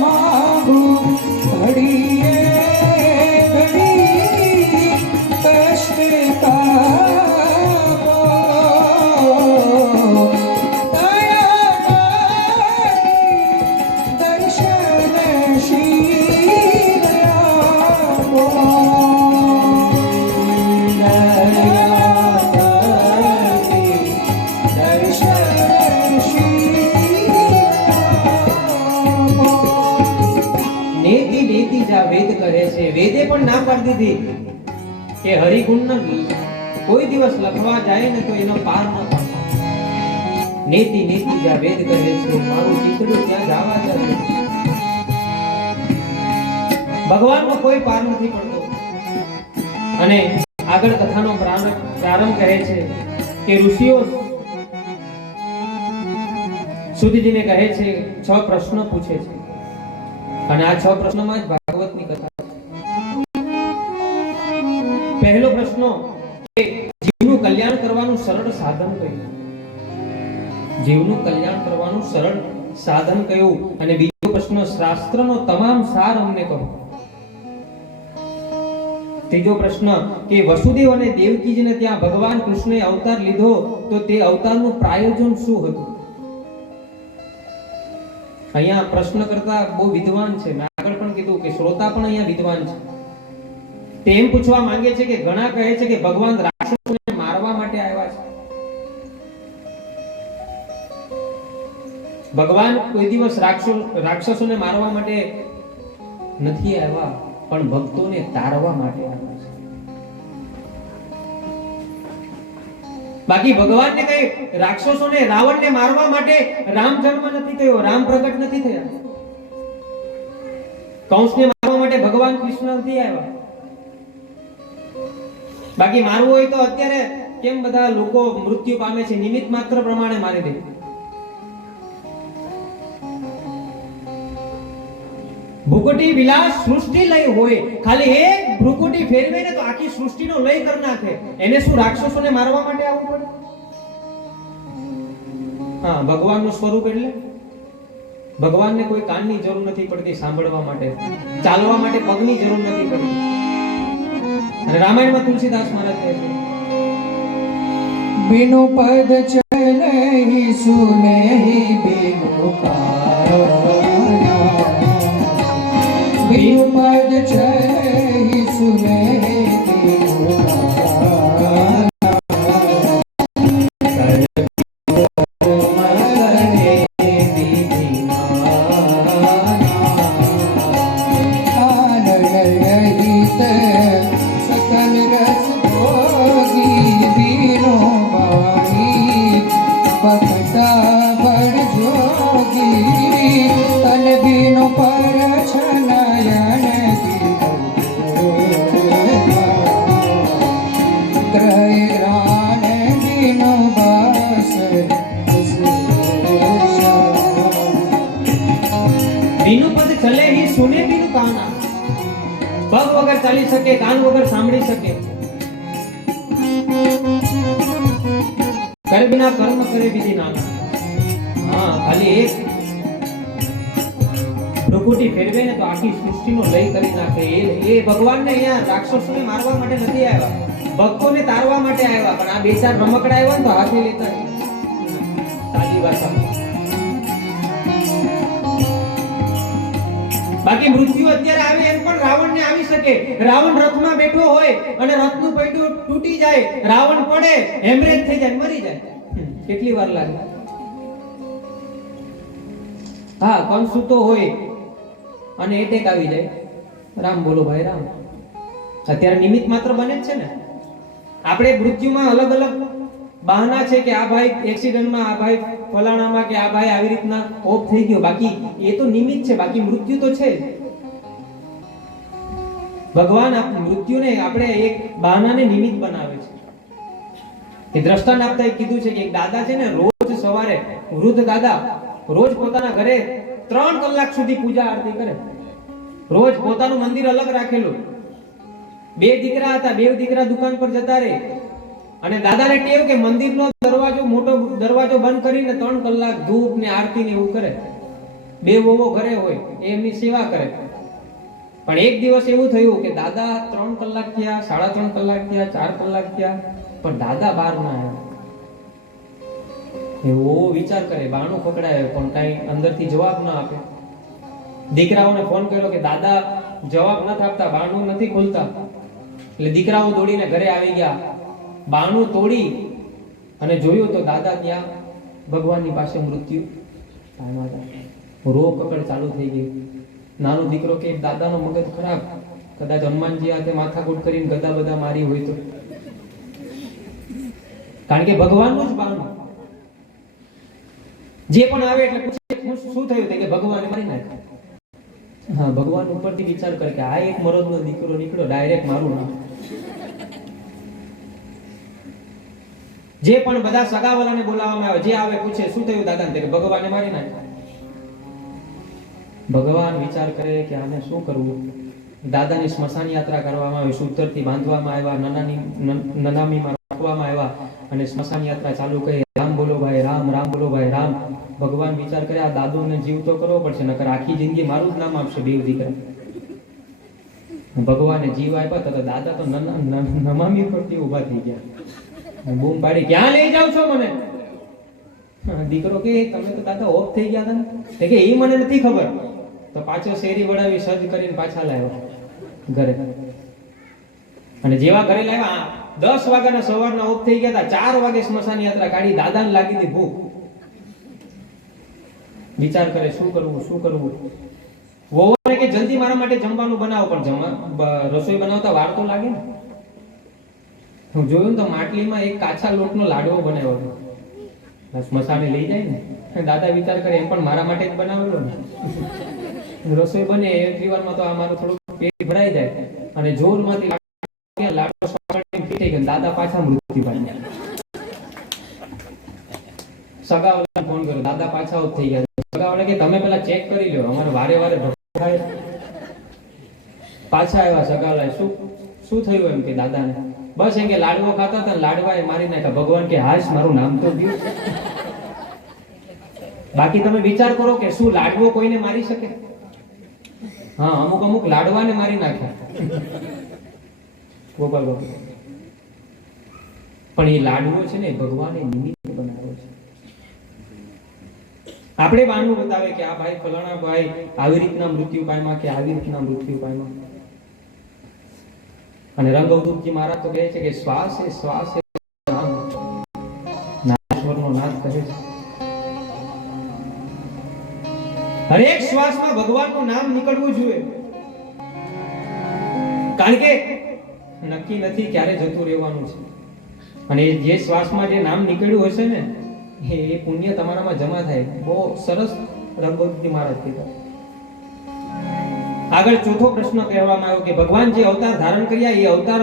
માગુ ઘડીએ ઘડી કષ્ટ કાપો. દયા દર્શન શીલ આપો. નેતિ નેતિ જા વેદ કહે છે. વેદે પણ ના પાડી દીધી કે હરિગુણ કોઈ દિવસ લખવા જાય ને તો એનો પાર ન પાડે. નેતિ નેતિ જા વેદ કહે છે, મારું ચિતડું ત્યાં જવા ચાલે. ભગવાનનો કોઈ પાર નથી પડતો. અને આગળ કથાનો પ્રારંભ કહે છે કે ઋષિઓ સુધીજીને કહે છે 6 પ્રશ્નો પૂછે છે અને આ 6 પ્રશ્નોમાં જ ભાગવતની કથા છે. પહેલો પ્રશ્ન કે જીવનું કલ્યાણ કરવાનું સરળ સાધન કયું? જીવનું કલ્યાણ કરવાનું સરળ સાધન કયું? અને બીજો પ્રશ્ન શાસ્ત્રનો તમામ સાર અમને કહો. ત્રીજો પ્રશ્ન કે વસુદેવ અને દેવકીજીને ત્યાં ભગવાન કૃષ્ણએ અવતાર લીધો તો તે અવતારનું પ્રાયોજન શું હતું? અહીંયા પ્રશ્ન કરતા બહુ વિદ્વાન છે. મેં આગળ પણ કીધું કે શ્રોતા પણ અહીંયા વિદ્વાન છે. તે એમ પૂછવા માંગે છે કે ઘણા કહે છે કે ભગવાન રાક્ષસોને મારવા માટે આવ્યા છે. ભગવાન કોઈ દિવસ રાક્ષસોને મારવા માટે નથી આવ્યા, પણ ભક્તોને તારવા માટે આવ્યા છે. બાકી ભગવાનને કઈ રાક્ષસોને રાવણને મારવા માટે રામ જન્મ નથી થયો, રામ પ્રગટ નથી થયા. કંસને મારવા માટે ભગવાન કૃષ્ણ નથી આવ્યા. બાકી મારવું હોય તો અત્યારે કેમ બધા લોકો મૃત્યુ પામે છે? નિમિત્ત માત્ર પ્રમાણે મારી દે. ભૃકુટી વિલાસ સૃષ્ટિ લય હોય, ખાલી એક ભૃકુટી ફેરવે ને તો આખી સૃષ્ટિનો લય કરી નાખે. એને શું રાક્ષસોને મારવા માટે આવવું પડે? હા, ભગવાનનું સ્વરૂપ એટલે ભગવાનને કોઈ કાનની જરૂર નથી પડતી સાંભળવા માટે, ચાલવા માટે પગની જરૂર નથી પડતી. અને રામાયણમાં તુલસીદાસ મહારાજ કહે છે बिनु पद चले सुने बिनु काया, बिनु पद चले सुने बिनु काया. બીનું પદ ચલે હી સુને બીનું કાના. પગ વગર ચાલી શકે, કાન વગર સાંભળી શકે. કરે બિના કર્મ કરે બીજી નાના. હા, ખાલી એક ભૃકુટી ફેરવે ને તો આખી સૃષ્ટિનો લય કરી નાખે. એ ભગવાનને અહીંયા રાક્ષસોને મારવા માટે નથી આવ્યા. ભક્તોને તારવા માટે આવ્યા, પણ આ બે ચાર રમકડા આવ્યા ને તો હાથે લેતા સાદી ભાષામાં. બાકી મૃત્યુ અત્યારે આવે એમ પણ રાવણને આવી શકે. રાવણ રથમાં બેઠો હોય અને રથનું પૈડું તૂટી જાય, રાવણ પડે, હેમરેજ થઈ જાય, મરી જાય. કેટલી વાર લાગે? હા, કંસ સૂતો હોય અને એટેક આવી જાય, રામ બોલો ભાઈ રામ. અત્યારે નિમિત્ત માત્ર બને જ છે ને. આપણે મૃત્યુમાં અલગ અલગ બહાના છે કે આ ભાઈ એક્સિડન્ટમાં, આ ભાઈ ફલાણામાં, કે આ ભાઈ આવી રીતના ઓફ થઈ ગયો. બાકી એ તો નિમિત્ત છે, બાકી મૃત્યુ તો છે. ભગવાન મૃત્યુને આપણે એક બહાનાને નિમિત્ત બનાવે છે. એ દ્રષ્ટાંત આપતા કીધું છે કે એક દાદા છે ને, રોજ સવારે વૃદ્ધ દાદા રોજ પોતાના ઘરે 3 કલાક સુધી પૂજા આરતી કરે. રોજ પોતાનું મંદિર અલગ રાખેલું. 2 દીકરા હતા, 2 દીકરા દુકાન પર જતા રહે અને દાદાને ટેવ કે મંદિરનો દરવાજો, મોટો દરવાજો બંધ કરીને 3 કલાક ધૂપ ને આરતી ને એવું કરે. 2 વહુઓ ઘરે હોય, એમની સેવા કરે. પણ એક દિવસ એવું થયું કે દાદા 3 કલાક થયા, 3.5 કલાક થયા, 4 કલાક થયા, પણ દાદા બહાર ના આવ્યા. એવો વિચાર કરે, બાણું પકડાય પણ કઈ અંદરથી જવાબ ના આપે. દીકરાઓને ફોન કર્યો કે દાદા જવાબ નથી આપતા, બાણું નથી ખોલતા. એટલે દીકરાઓ દોડીને ઘરે આવી ગયા. બાણું તોડી અને જોયું તો દાદા ત્યાં ભગવાનની પાસે મૃત્યુ પામ્યા હતા. રો કકડ ચાલુ થઈ ગઈ. નાનો દીકરો કે દાદાનો મગજ ખરાબ, કદાચ હનુમાનજી હાથે માથાકૂટ કરીને ગદા બધા મારી હોય તો. કારણ કે ભગવાનનું જ બાણું. જે પણ આવે એટલે પૂછે શું થયું, કે ભગવાને મારી નાખ્યા. હા, ભગવાન ઉપરથી વિચાર કરે કે આ એક મરદનો દીકરો નીકળ્યો, ડાયરેક્ટ મારું નામ. જે પણ બધા સગાવાલાને બોલાવવામાં આવે, જે આવે પૂછે શું થયું દાદાને, કે ભગવાને મારી નાખ્યા. ભગવાન વિચાર કરે કે આને શું કરવું. દાદાની સ્મશાન યાત્રા કરવામાં આવી, સૂતરથી બાંધવામાં આવ્યા, નનામીમાં રાખવામાં આવ્યા અને સ્મશાન યાત્રા ચાલુ કરી. રામ બોલો ભાઈ રામ, રામ બોલો ભાઈ રામ. ભગવાન વિચાર કરે આ દાદોને જીવ તો કરવો પડશે, નકર આખી જિંદગી મારું જ નામ આપશે 2 દીકરા. ભગવાને જીવ આપ્યા તો દાદા તો નમામી પરથી ઊભા થઈ ગયા. બૂમ પાડી, ક્યાં લઈ જાવ છો મને? દીકરો કે તમે તો દાદા ઓફ થઈ ગયા હતા ને. કે એ મને નથી ખબર. તો પાછો શેરી વડાવી સજ કરીને પાછા લાવ્યા ઘરે. અને જેવા ઘરે લાવ્યા 10 વાગ્યાના સવારના ઓફ થઈ ગયા હતા. 4 વાગે સ્મશાન યાત્રા કાઢી. દાદાને લાગી હતી ભૂખ. વિચાર કરે શું કરવું, શું કરવું. વહુને કે જલ્દી મારા માટે જમવાનું બનાવો, પણ રસોઈ બનાવતા વાર તો લાગે ને. હું જોયું તો માટલીમાં એક કાચા લોટનો લાડવો બનાવ્યો હતો. સ્મશાને લઈ જાય ને. દાદા વિચાર કરે એમ પણ મારા માટે જ બનાવેલો ને. રસોઈ બને એટલી વારમાં તો આ મારું થોડું પેટ ભરાઈ જાય અને જોરમાંથી લાડવો ફીટી ગયો. દાદા પાછા મૃત્યુ પામ્યા. સગાવાળાને ફોન કર્યો, દાદા પાછા ઓફ થઈ ગયા. સગાવાળા કે તમે પેલા ચેક કરી લો, અમારે વારે વારે થાય. પાછા આવ્યા સગાવાળા, શું થયું એમ કે દાદાને? બસ એમ કે લાડવો ખાતા હતા, લાડવા એ મારી નાખ્યા. ભગવાન કે હાશ, મારું નામ તો દો. બાકી તમે વિચાર કરો કે શું લાડવો કોઈને મારી શકે? હા, અમુક લાડવાને મારી નાખ્યા. ગોપાલ બાપુ. પણ એ લાડવો છે ને ભગવાને નિમિત્ત બનાવ્યો છે. આપણે બાનું બતાવે કે આ ભાઈ ફલાણા ભાઈ આવી રીતના મૃત્યુ પામ્યા, કે આવી રીતના મૃત્યુ પામ્યા. અને રંગ અવધૂતજી મહારાજ તો કહે છે કે શ્વાસ એ નાશ્વરનો નાદ કહે છે. હરેક શ્વાસમાં ભગવાનનું નામ નીકળવું જોઈએ. કારણ કે નક્કી નથી ક્યારે જતું રહેવાનું છે. અને જે શ્વાસમાં જે નામ નીકળ્યું હશે ને, એ પુણ્ય તમારામાં જમા થાય. બહુ સરસ રંગોજી મહારાજ કીધા. આગળ ચોથો પ્રશ્ન કહેવામાં આવ્યો કે ભગવાન જે અવતાર ધારણ કર્યા એ અવતાર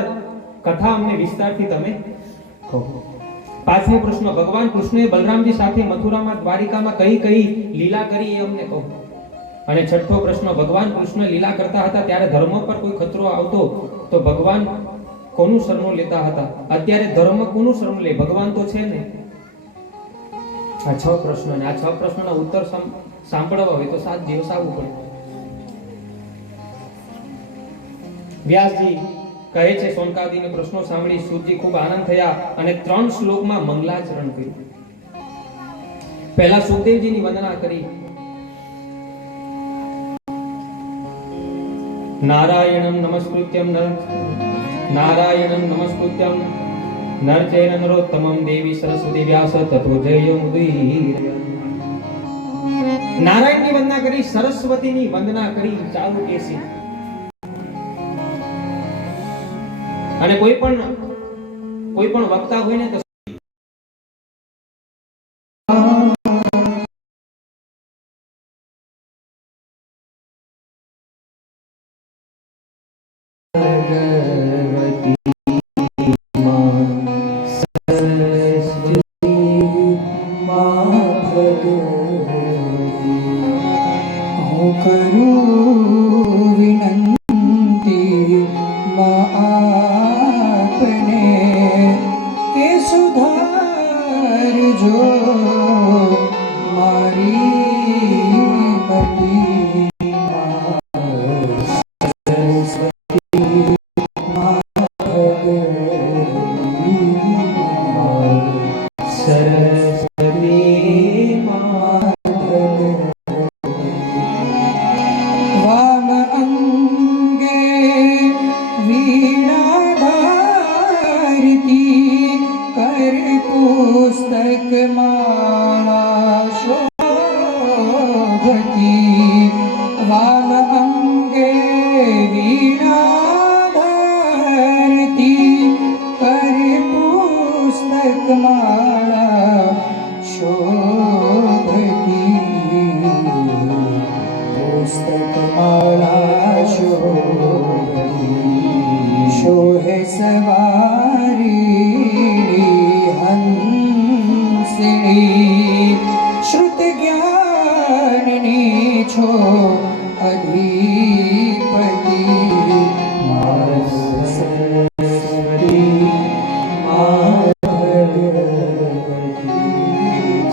કથા અમને વિસ્તારથી તમે કહો. પાંચમો પ્રશ્ન, ભગવાન કૃષ્ણએ બલરામજી સાથે મથુરામાં, દ્વારિકામાં કઈ કઈ લીલા કરી એ અમને કહો. અને છઠ્ઠો પ્રશ્ન, ભગવાન કૃષ્ણ લીલા કરતા હતા ત્યારે ધર્મ પર કોઈ ખતરો આવતો તો ભગવાન કોનું શરણું લેતા હતા? અત્યારે ધર્મ કોનું શરણું લે? ભગવાન તો છે ને. આ 6 પ્રશ્નો, અને આ 6 પ્રશ્નોના ઉત્તર સાંભળવા હોય તો 7 દિવસ આવવું પડે. વ્યાસજી કહે છે સોનકાદીને પ્રશ્નો સાંભળી સૂતજી ખૂબ આનંદ થયા અને 3 શ્લોકમાં મંગલાચરણ કર્યું. પહેલા સુખદેવજીની વંદના કરી. નારાયણમ નમસ્કૃત્યમ નરચૈવ નરોત્તમં દેવી સરસ્વતી વ્યાસ તતો જયમુદીરય. નારાયણની વંદના કરી, સરસ્વતીની વંદના કરી, ચાલુ કેસી. અને કોઈ પણ વક્તા હોય ને તો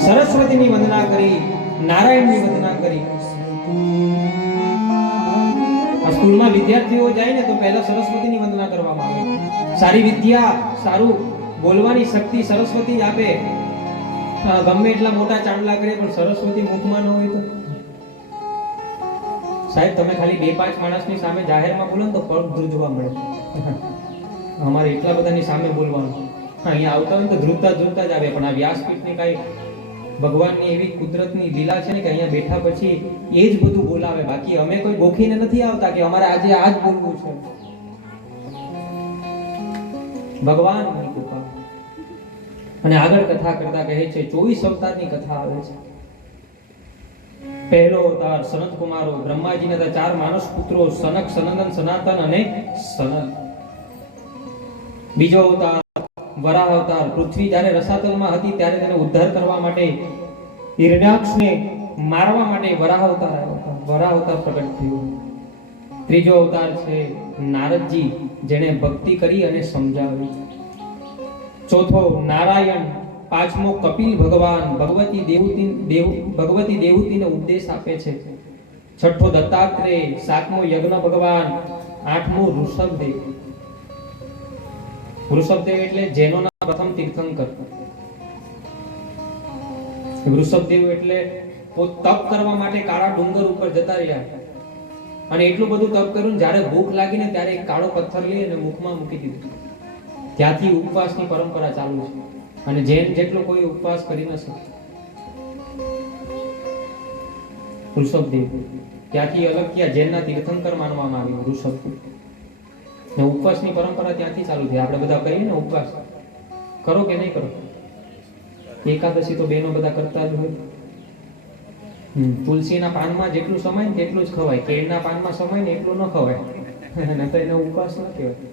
સરસ્વતીની વંદના કરી, નારાયણની વંદના કરી. સ્કૂલમાં વિદ્યાર્થીઓ જાય ને તો પહેલા સરસ્વતીની વંદના કરવામાં આવે. સારી વિદ્યા, સારું બોલવાની શક્તિ સરસ્વતી જ આપે. ગમે એટલા મોટા ચાંદલા કરે પણ સરસ્વતી મુખમાં ન હોય તો સાહેબ તમે ખાલી 2-5 માણસની સામે જાહેરમાં બોલો ને તો પગ ધ્રુજવા મળે. અમારે એટલા બધાની સામે બોલવાનું. અહીંયા આવતા હોય તો ધ્રુજતા જ આવે. પણ આ વ્યાસપીઠની કઈ ભગવાનની એવી કુદરતની લીલા છે ને કે અહીંયા બેઠા પછી એ જ બધું બોલાવે. બાકી અમે કોઈ ગોખીને નથી આવતા કે અમારે આજે આ જ બોલવું છે. ભગવાનની કૃપા. અને આગળ કથા કરતા કહે છે 24 અવતારની કથા આવે છે. પહેલો અવતાર સનત કુમારો, બ્રહ્માજીના હતા 4 માનસ પુત્રો, સનક, સનંદન, સનાતન અને સનત. બીજો અવતાર વરાહ અવતાર. પૃથ્વી જ્યારે રસાતલમાં હતી ત્યારે તેને ઉદ્ધાર કરવા માટે, હિરણ્યાક્ષને મારવા માટે વરાહ અવતાર આવ્યો હતો. વરાહ અવતાર પ્રગટ થયો. ત્રીજો અવતાર છે નારદજી, જેણે ભક્તિ કરી અને સમજાવી. ચોથો નારાયણ. પાંચમો કપિલ ભગવાન, ભગવતી દેવહૂતિને ઉપદેશ આપે છે. છઠ્ઠો દત્તાત્રેય, સાતમો યજ્ઞ ભગવાન, આઠમો ઋષભદેવ. ઋષભદેવ એટલે જૈનોના પ્રથમ તીર્થંકર. ઋષભદેવ એટલે તપ કરવા માટે કાળા ડુંગર ઉપર જતા રહ્યા અને એટલું બધું તપ કર્યું જ્યારે ભૂખ લાગી ને ત્યારે એક કાળો પથ્થર લઈ અને મુખમાં મૂકી દીધું. ત્યાંથી ઉપવાસની પરંપરા ચાલુ છે અને જૈન જેટલો કોઈ ઉપવાસ કરી ન શકે. ઋષભદેવ ત્યાંથી અલગ થયા, જૈનના તીર્થંકર માનવામાં આવ્યો ઋષભદેવ. ને ઉપવાસની પરંપરા ત્યાંથી ચાલુ થઈ. આપણે બધા કરીએ ને ઉપવાસ, કરો કે નહીં કરો? એકાદશી તો બેનો બધા કરતા જ હોય. તુલસીના પાનમાં જેટલું સમાય ને તેટલું જ ખવાય. કેળના પાનમાં સમાય ને એટલું ન ખવાય, ન તો એનો ઉપવાસ ન કહેવાય.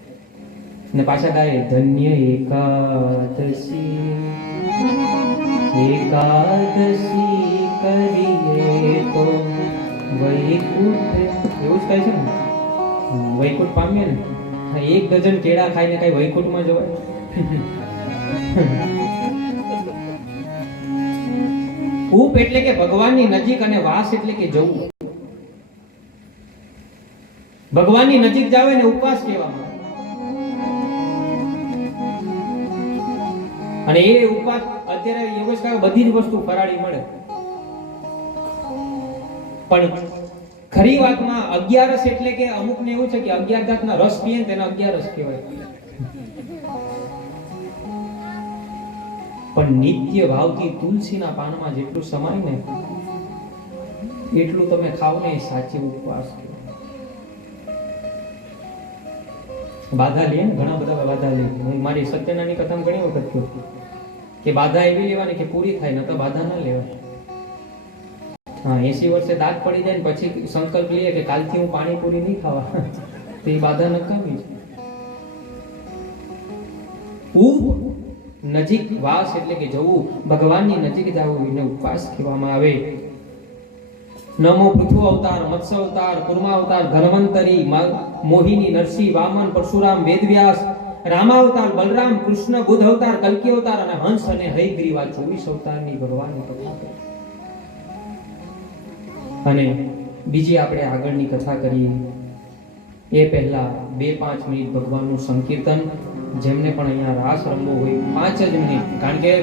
ને પાછા ગાય ધન્ય એકાદશી, એકાદશી કરીએ તો વૈકુંઠ. એવું જ કહે છે ને, વૈકુંઠ પામીએ ને. 1 ડઝન કેળા ખાઈને કઈ વૈકુંઠમાં જવાય? ઉપ એટલે કે ભગવાનની નજીક અને વાસ એટલે કે જવું. ભગવાનની નજીક જાવ ને ઉપવાસ કહેવામાં. અને એ ઉપવાસ અત્યારે યોગેશ કાકા બધી જ વસ્તુ ફરાળી મળે, પણ ખરી વાતમાં 11 એટલે કે અમુકને એવું છે કે 11 જાતના રસ પીએ ને તેને 11 કહેવાય, પણ નિત્ય ભાવથી તુલસીના પાનમાં જેટલું સમાય ને એટલું તમે ખાવ ને એ સાચો ઉપવાસ કહેવાય. બાધા લે ને ઘણા બધા બાધા લે. મારી સત્યનાની કથામાં ઘણી વખત કહ્યું કે બાધા એવી લેવાની કે પૂરી થાય, ન તો બાધા ના લેવાય. હા, 80 વર્ષે દાંત પડી જાય ને પછી સંકલ્પ લે કે કાલથી હું પાણીપુરી નહીં ખાવા, તો એ બાધા નકામી છે. નજીક વાસ એટલે કે જવું, ભગવાનની નજીક જવું, એને ઉપવાસ કહેવામાં આવે. નમો પૃથુ અવતાર, મત્સ્ય અવતાર, કુર્મા અવતાર, ધન્વંતરી, મોહિની, નરસિંહ, વામન, પરશુરામ, વેદવ્યાસ, રામાવતાર, બલરામ, કૃષ્ણ, બુદ્ધ અવતાર, કલ્કી અવતાર અને હંસ અને હયગ્રીવ, 24 અવતારની ભગવાનની કથા છે. અને બીજી આપણે આગળની કથા કરીએ એ પહેલા 2-5 મિનિટ ભગવાનનું સંકીર્તન. જેમને પણ અહીંયા રાસ રમવો હોય 5 જ મિનિટ, કારણ કે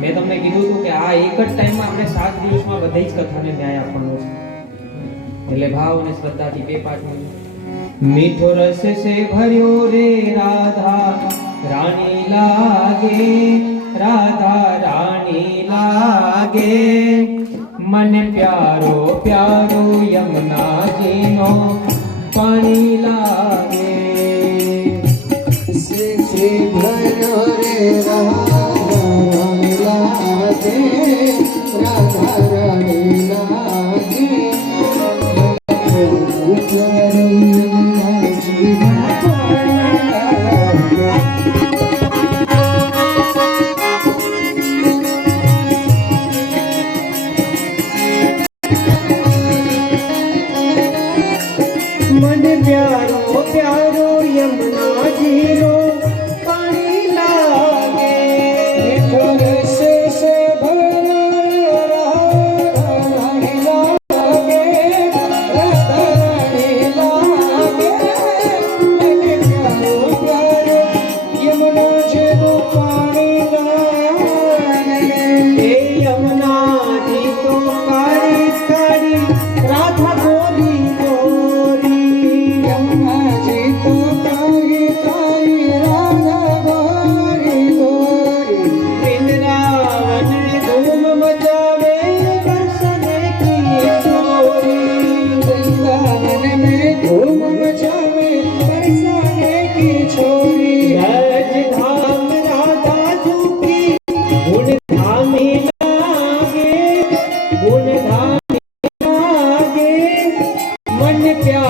મેં તમને કીધું હતું કે આ એક જ ટાઈમમાં આપણે 7 દિવસમાં બધી જ કથાને ન્યાય આપવાનો છે, એટલે ભાવ અને શ્રદ્ધાથી 2-5 મિનિટ. મીઠો રસ સે ભર્યો રે રાધા રાણી લાગે, રાધા રાણી લાગે, મને પ્યારો પ્યારો યમુનાજીનો પાણી લાગે. से भरो रे रानी लागे, राधा रानी लागे, मन प्यारो प्यारो यमुना जी रो पानी लागे, मीठो रस से भरो रानी लागे, राधा रानी लागे, मन प्यारो प्यारो यमुना जी रो पानी लागे. हे यमुना जी तो काली काली राधा गोरी गोरी, यमुना जी तो काली काली राधा गोरी गोरी, वृंदावन में धूम मचावे बरसने की छोरी, वृंदावन में धूम मचावे बरसने की छोरी. ब्रज धाम राधा झूठी गुण धामी लागे, गुण धामी लागे, मन प्यारो